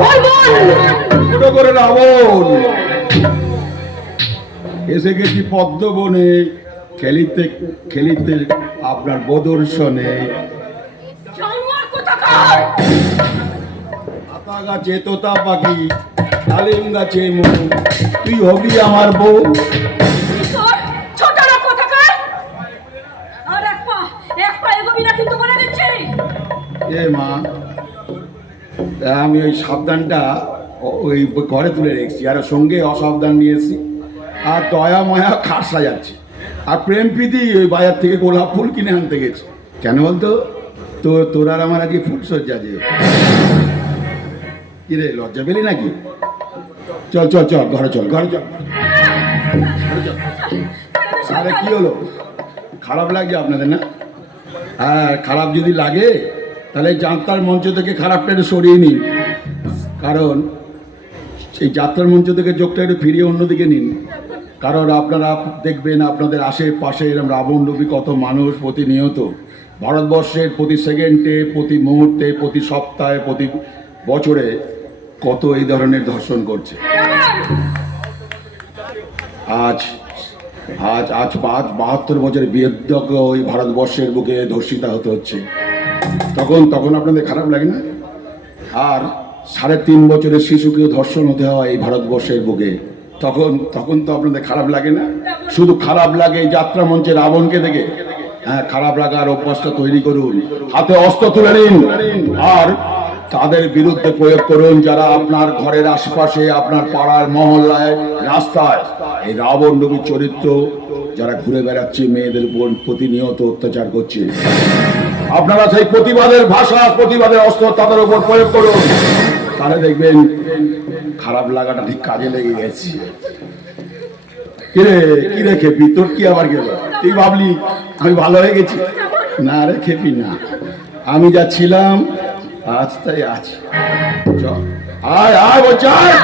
বর্মন। ছোট করে রাবণ এসে গেছি পদ্মবনে, খেলিতে খেলিতে আপনার বদর্শনে। জানোয়ার কোথাকার! আতা গাছে তোতা পাখি, ডালিম গাছে মৌ, তুই হবি আমার বউ। তোর ছোটরা কোথাকার! আর এক পা এগোবি না কিন্তু বলে দিচ্ছি। এ মা, আমি ওই সাবধানটা ওই ঘরে তুলে রেখেছি, আর সঙ্গে অসাবধান নিয়েছি, আর দয়া মায়া খাট সাজাচ্ছি, আর প্রেম প্রীতি ওই বাজার থেকে গোলাপ ফুল কিনে আনতে গেছি। কেন বলতো? তো তোর আর আমার আগে ফুল সজ্জা যে কিরে, লজ্জা পেলি নাকি? চল চল চল, ঘরে চল, ঘরে চল। আরে কি হলো, খারাপ লাগছে আপনাদের না? হ্যাঁ, খারাপ যদি লাগে তাহলে যাত্রার মঞ্চ থেকে খারাপটা একটু সরিয়ে নিন, কারণ সেই যাত্রার মঞ্চ থেকে চোখটা একটু ফিরিয়ে অন্যদিকে নিন। কারণ আপনারা দেখবেন আপনাদের আশেপাশে এরকম রাবণ রূপী কত মানুষ প্রতিনিয়ত ভারতবর্ষের প্রতি সেকেন্ডে, প্রতি মুহূর্তে, প্রতি সপ্তাহে, প্রতি বছরে কত এই ধরনের ধর্ষণ করছে। আজ আজ আজ 72 বছরের বৃদ্ধকে ওই ভারতবর্ষের বুকে ধর্ষিতা হতে হচ্ছে, তখন আপনাদের খারাপ লাগে না? আর 3.5 বছরের শিশুকেও ধর্ষণ হতে হয় এই ভারতবর্ষের বুকে, তখন তো আপনাদের খারাপ লাগে না? শুধু খারাপ লাগে এই যাত্রা মঞ্চে রাবণকে দেখে। হ্যাঁ, খারাপ লাগার অভ্যাসটা তৈরি করুন, হাতে অস্ত্র তুলে নিন আর তাদের বিরুদ্ধে প্রয়োগ করুন যারা আপনার ঘরের আশপাশে, আপনার পাড়ার মহল্লায়, রাস্তায় এই রাবণ রূপী চরিত্র যারা ঘুরে বেড়াচ্ছে, মেয়েদের উপর প্রতিনিয়ত অত্যাচার করছে। আপনারা সেই প্রতিবাদের ভাষা, প্রতিবাদের অস্ত্র তাদের উপর প্রয়োগ করুন, তাহলে দেখবেন খারাপ লাগাটা ঠিক কাজে লেগে গেছে। কি রে খেপি, তোর কি আবার গেল? তুই ভাবলি আমি ভালো হয়ে গেছি? না রে খেপি, না, আমি যা ছিলাম আজ তাই আছি। আয় আয় বলছি, আয়।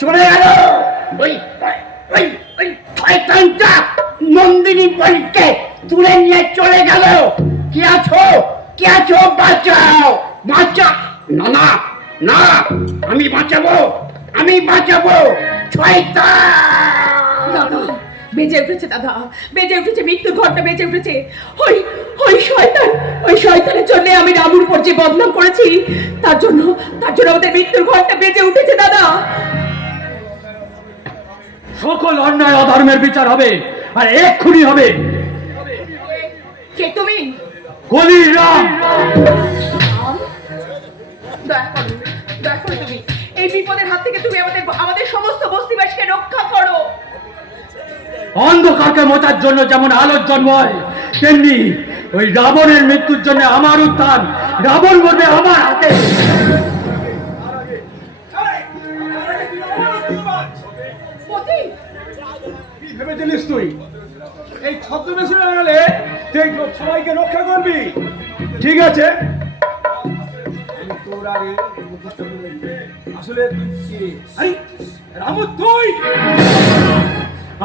চলে গেল ওই শয়তানটা নন্দিনী বলকে তুলে নিয়ে চলে গেল। কি আছো বাঁচাও, না না না, আমি বাঁচাবো শয়তান। দাদা বেজে উঠেছে, দাদা বেজে উঠেছে, মৃত্যুর ঘটনা বেজে উঠেছে। ওই শয়তানের জন্য আমি রামুর উপর যে বদনাম করেছি, তার জন্য আমাদের মৃত্যুর ঘটনা বেজে উঠেছে দাদা। সকল অন্যায় অধর্মের বিচার হবে, আর এক্ষুনি হবে। কে তুমি? কলির রাম। দয়া করো তুমি এই বিপদের হাত থেকে তুমি আমাদের সমস্ত বস্তিবাসীকে রক্ষা করো। অন্ধকারকে মোচার জন্য যেমন আলোর জন্ম হয়, তেমনি ওই রাবণের মৃত্যুর জন্য আমার উত্থান। রাবণ মরবে আমার হাতে। কি ভেবেছিলিস তুই এই ছদ্মবেশে আনলে তুই সবাইকে রক্ষা করবি? ঠিক আছে, আমি তোর আগে আসলে তুই রামু, তুই?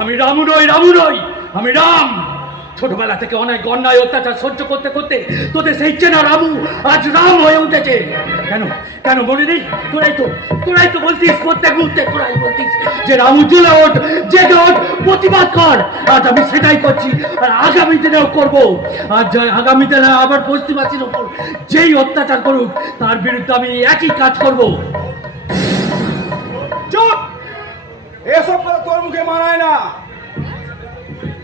আমি রামু নই, আমি রাম। ছোটবেলা থেকে অনেক অন্যায় অত্যাচার সহ্য করতে করতে তোদের সেই চেনা রামু আজ রাম হয়ে উঠেছে। কেন মনে নেই? তোরাই তো বলতিস, প্রত্যেক মুহূর্তে তোরাই বলতিস যে রামু জ্বলে ওঠ, জেগে ওঠ, প্রতিবাদ কর। আজ আমি সেটাই করছি, আর আগামী দিনেও করবো। আগামী দিনে আবার বস্তিবাসীর ওপর যেই অত্যাচার করুক, তার বিরুদ্ধে আমি একই কাজ করব। চুপ! এসব কথা তোর মুখে মানায় না।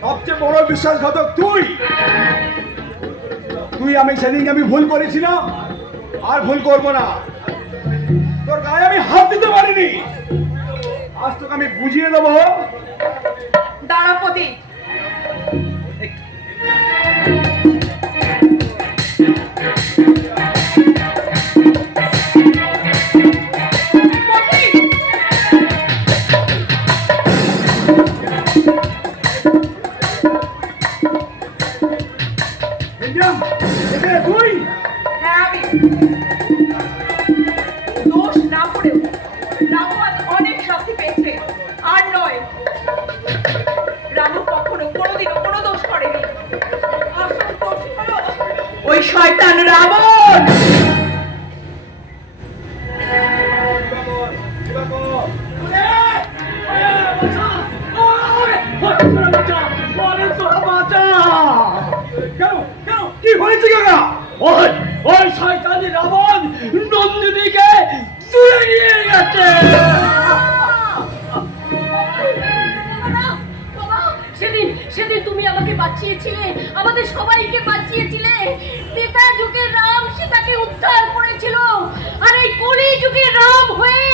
সবচেয়ে বড় বিশ্বাসঘাতক তুই। আমি সেদিন ভুল করেছিলাম, আর ভুল করবো না। তোর গায়ে আমি হাত দিতে পারিনি, আজ তোকে আমি বুঝিয়ে দেবো। দাঁড়াপতি, তুই দোষ না করেও রামু আজ অনেক শাস্তি পেয়েছে। আর নয়, রামু কখনো কোনোদিনও কোনো দোষ করেনি। আসল দোষ হলো ওই শয়তান রাবণ। কি হয়েছে কাকা? ওই শয়তানি রাবণ নন্দিনীকে তুলে নিয়ে গেছে। সেদিন তুমি আমাকে বাঁচিয়েছিলে, আমাদের সবাইকে বাঁচিয়েছিলে। ত্রেতা যুগের রাম সীতাকে উদ্ধার করেছিল, আর এই কলি যুগের রাম হয়ে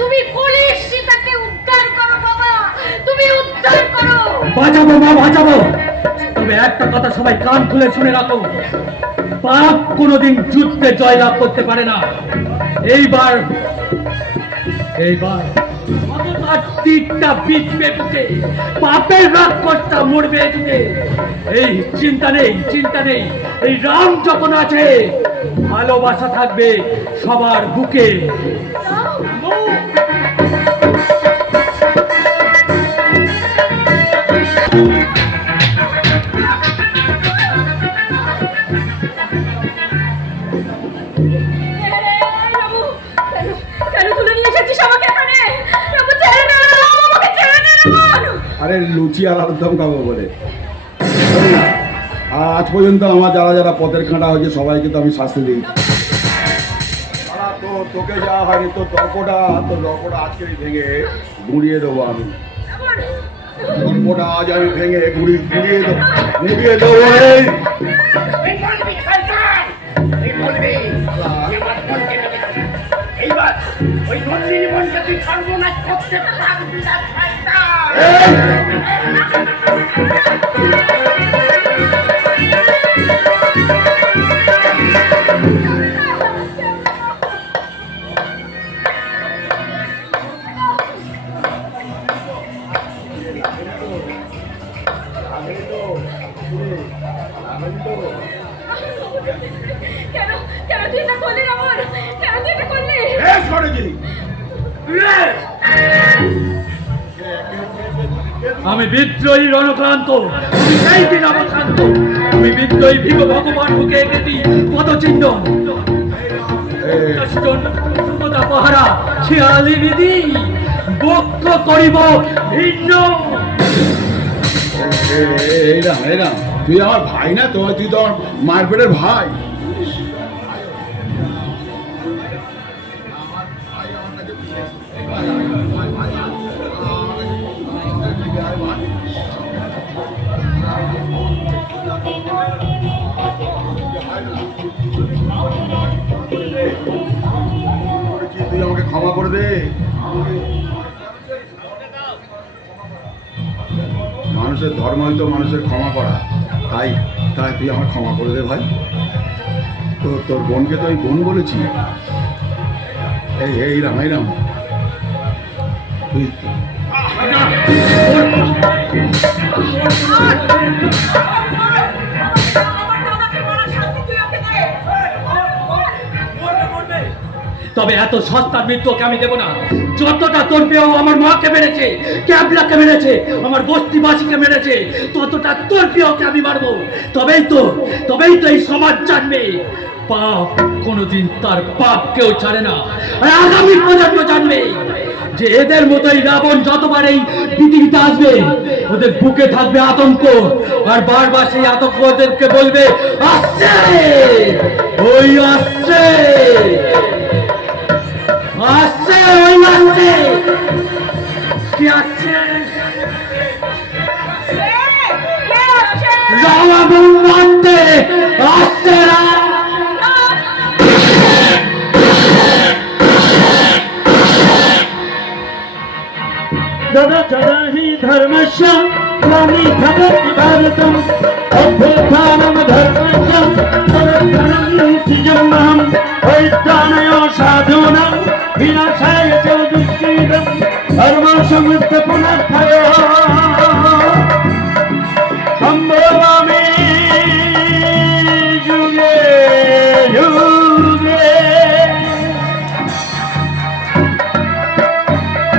তুমি কলির সীতাকে উদ্ধার করো। বাবা, তুমি উদ্ধার করো। বাঁচাবো মা, বাঁচাবো। তবে একটা কথা সবাই কান খুলে শুনে রাখো, পাপ কোনোদিন যুদ্ধে জয়লাভ করতে পারে না। এইবার আমার তীরটা বিঁধবে বুকে, পাপের রাক্ষসটা মরবে বুকে। এই চিন্তা নেই, চিন্তা নেই, এই রাম যখন আছে ভালোবাসা থাকবে সবার বুকে। রামু, কেন তুলে নিয়ে এসেছিস আমাকে এখানে? রামু, ছেড়ে দে, রামু, আমাকে ছেড়ে দে, রামু। আরে লুচি আর আলুর দম খাবো বলে। আর আজ পর্যন্ত আমার যারা যারা পথের কাঁটা হয়েছে সবাইকে তো আমি শাস্তি দিই। তো তোকে যা হয়নি তোর তর্কটা আজকে ভেঙে গুঁড়িয়ে দেবো আমি। তর্কটা আজ আমি ভেঙে গুঁড়িয়ে দেবো। এইবার ওই নন্দিনী মনকে তুই সর্বনাশ করতে পারবি না শয়তান। কেন কেন তুই এটা করলি রামু? কেন তুই এটা করলি? আমি বিদ্রোহী রণক্রান্ত, আমি সেই দিন অবসান্ত। আমি বিদ্রোহী ভিগ ভগবান বুকে এঁকেছি পদচিহ্ন। পাহারা শিয়ালি বিধি বক্ষ করিব ভিন্ন। তুই আমার ভাই না তো, তুই তো আমার মারপেটের ভাই। তুই আমাকে ক্ষমা করে দে। মানুষের ধর্মই তো মানুষের ক্ষমা করা, তাই তাই তুই আমার ক্ষমা করে দে ভাই। তো তোর বোনকে তো আমি বোন বলেছি। এই রাম তুই তবে এত সস্তার মৃত্যুকে আমি দেবো না। যতটা তোর পেয়েও আমার মাকে মেরেছে, ক্যাবলাকে মেরেছে, আমার বস্তিবাসীকে মেরেছে, ততটা তোর পেয়েওকে আমি মারবো। তবেই তো এই সমাজ জানবে পাপ কোনোদিন তার পাপ কেউ ছাড়ে না। আর আগামী প্রজন্ম জানবে যে এদের মতোই রাবণ যতবার এই পৃথিবীতে আসবে ওদের বুকে থাকবে আতঙ্ক, আর বারবার সেই আতঙ্ক ওদেরকে বলবে আসছে, ওই আসছে, আসছে, ওই আসছে, কি আসছে? রাবণ মারতে আসছে। दादा जदा ही धर्मस्य ग्लानिर्भवति भारतम् अभ्युत्थानं धर्मस्य तदर्थं सिजन्महं वैत्राणयो साधूनां विनाशाय च दुष्कृतं धर्मसंस्थापनाय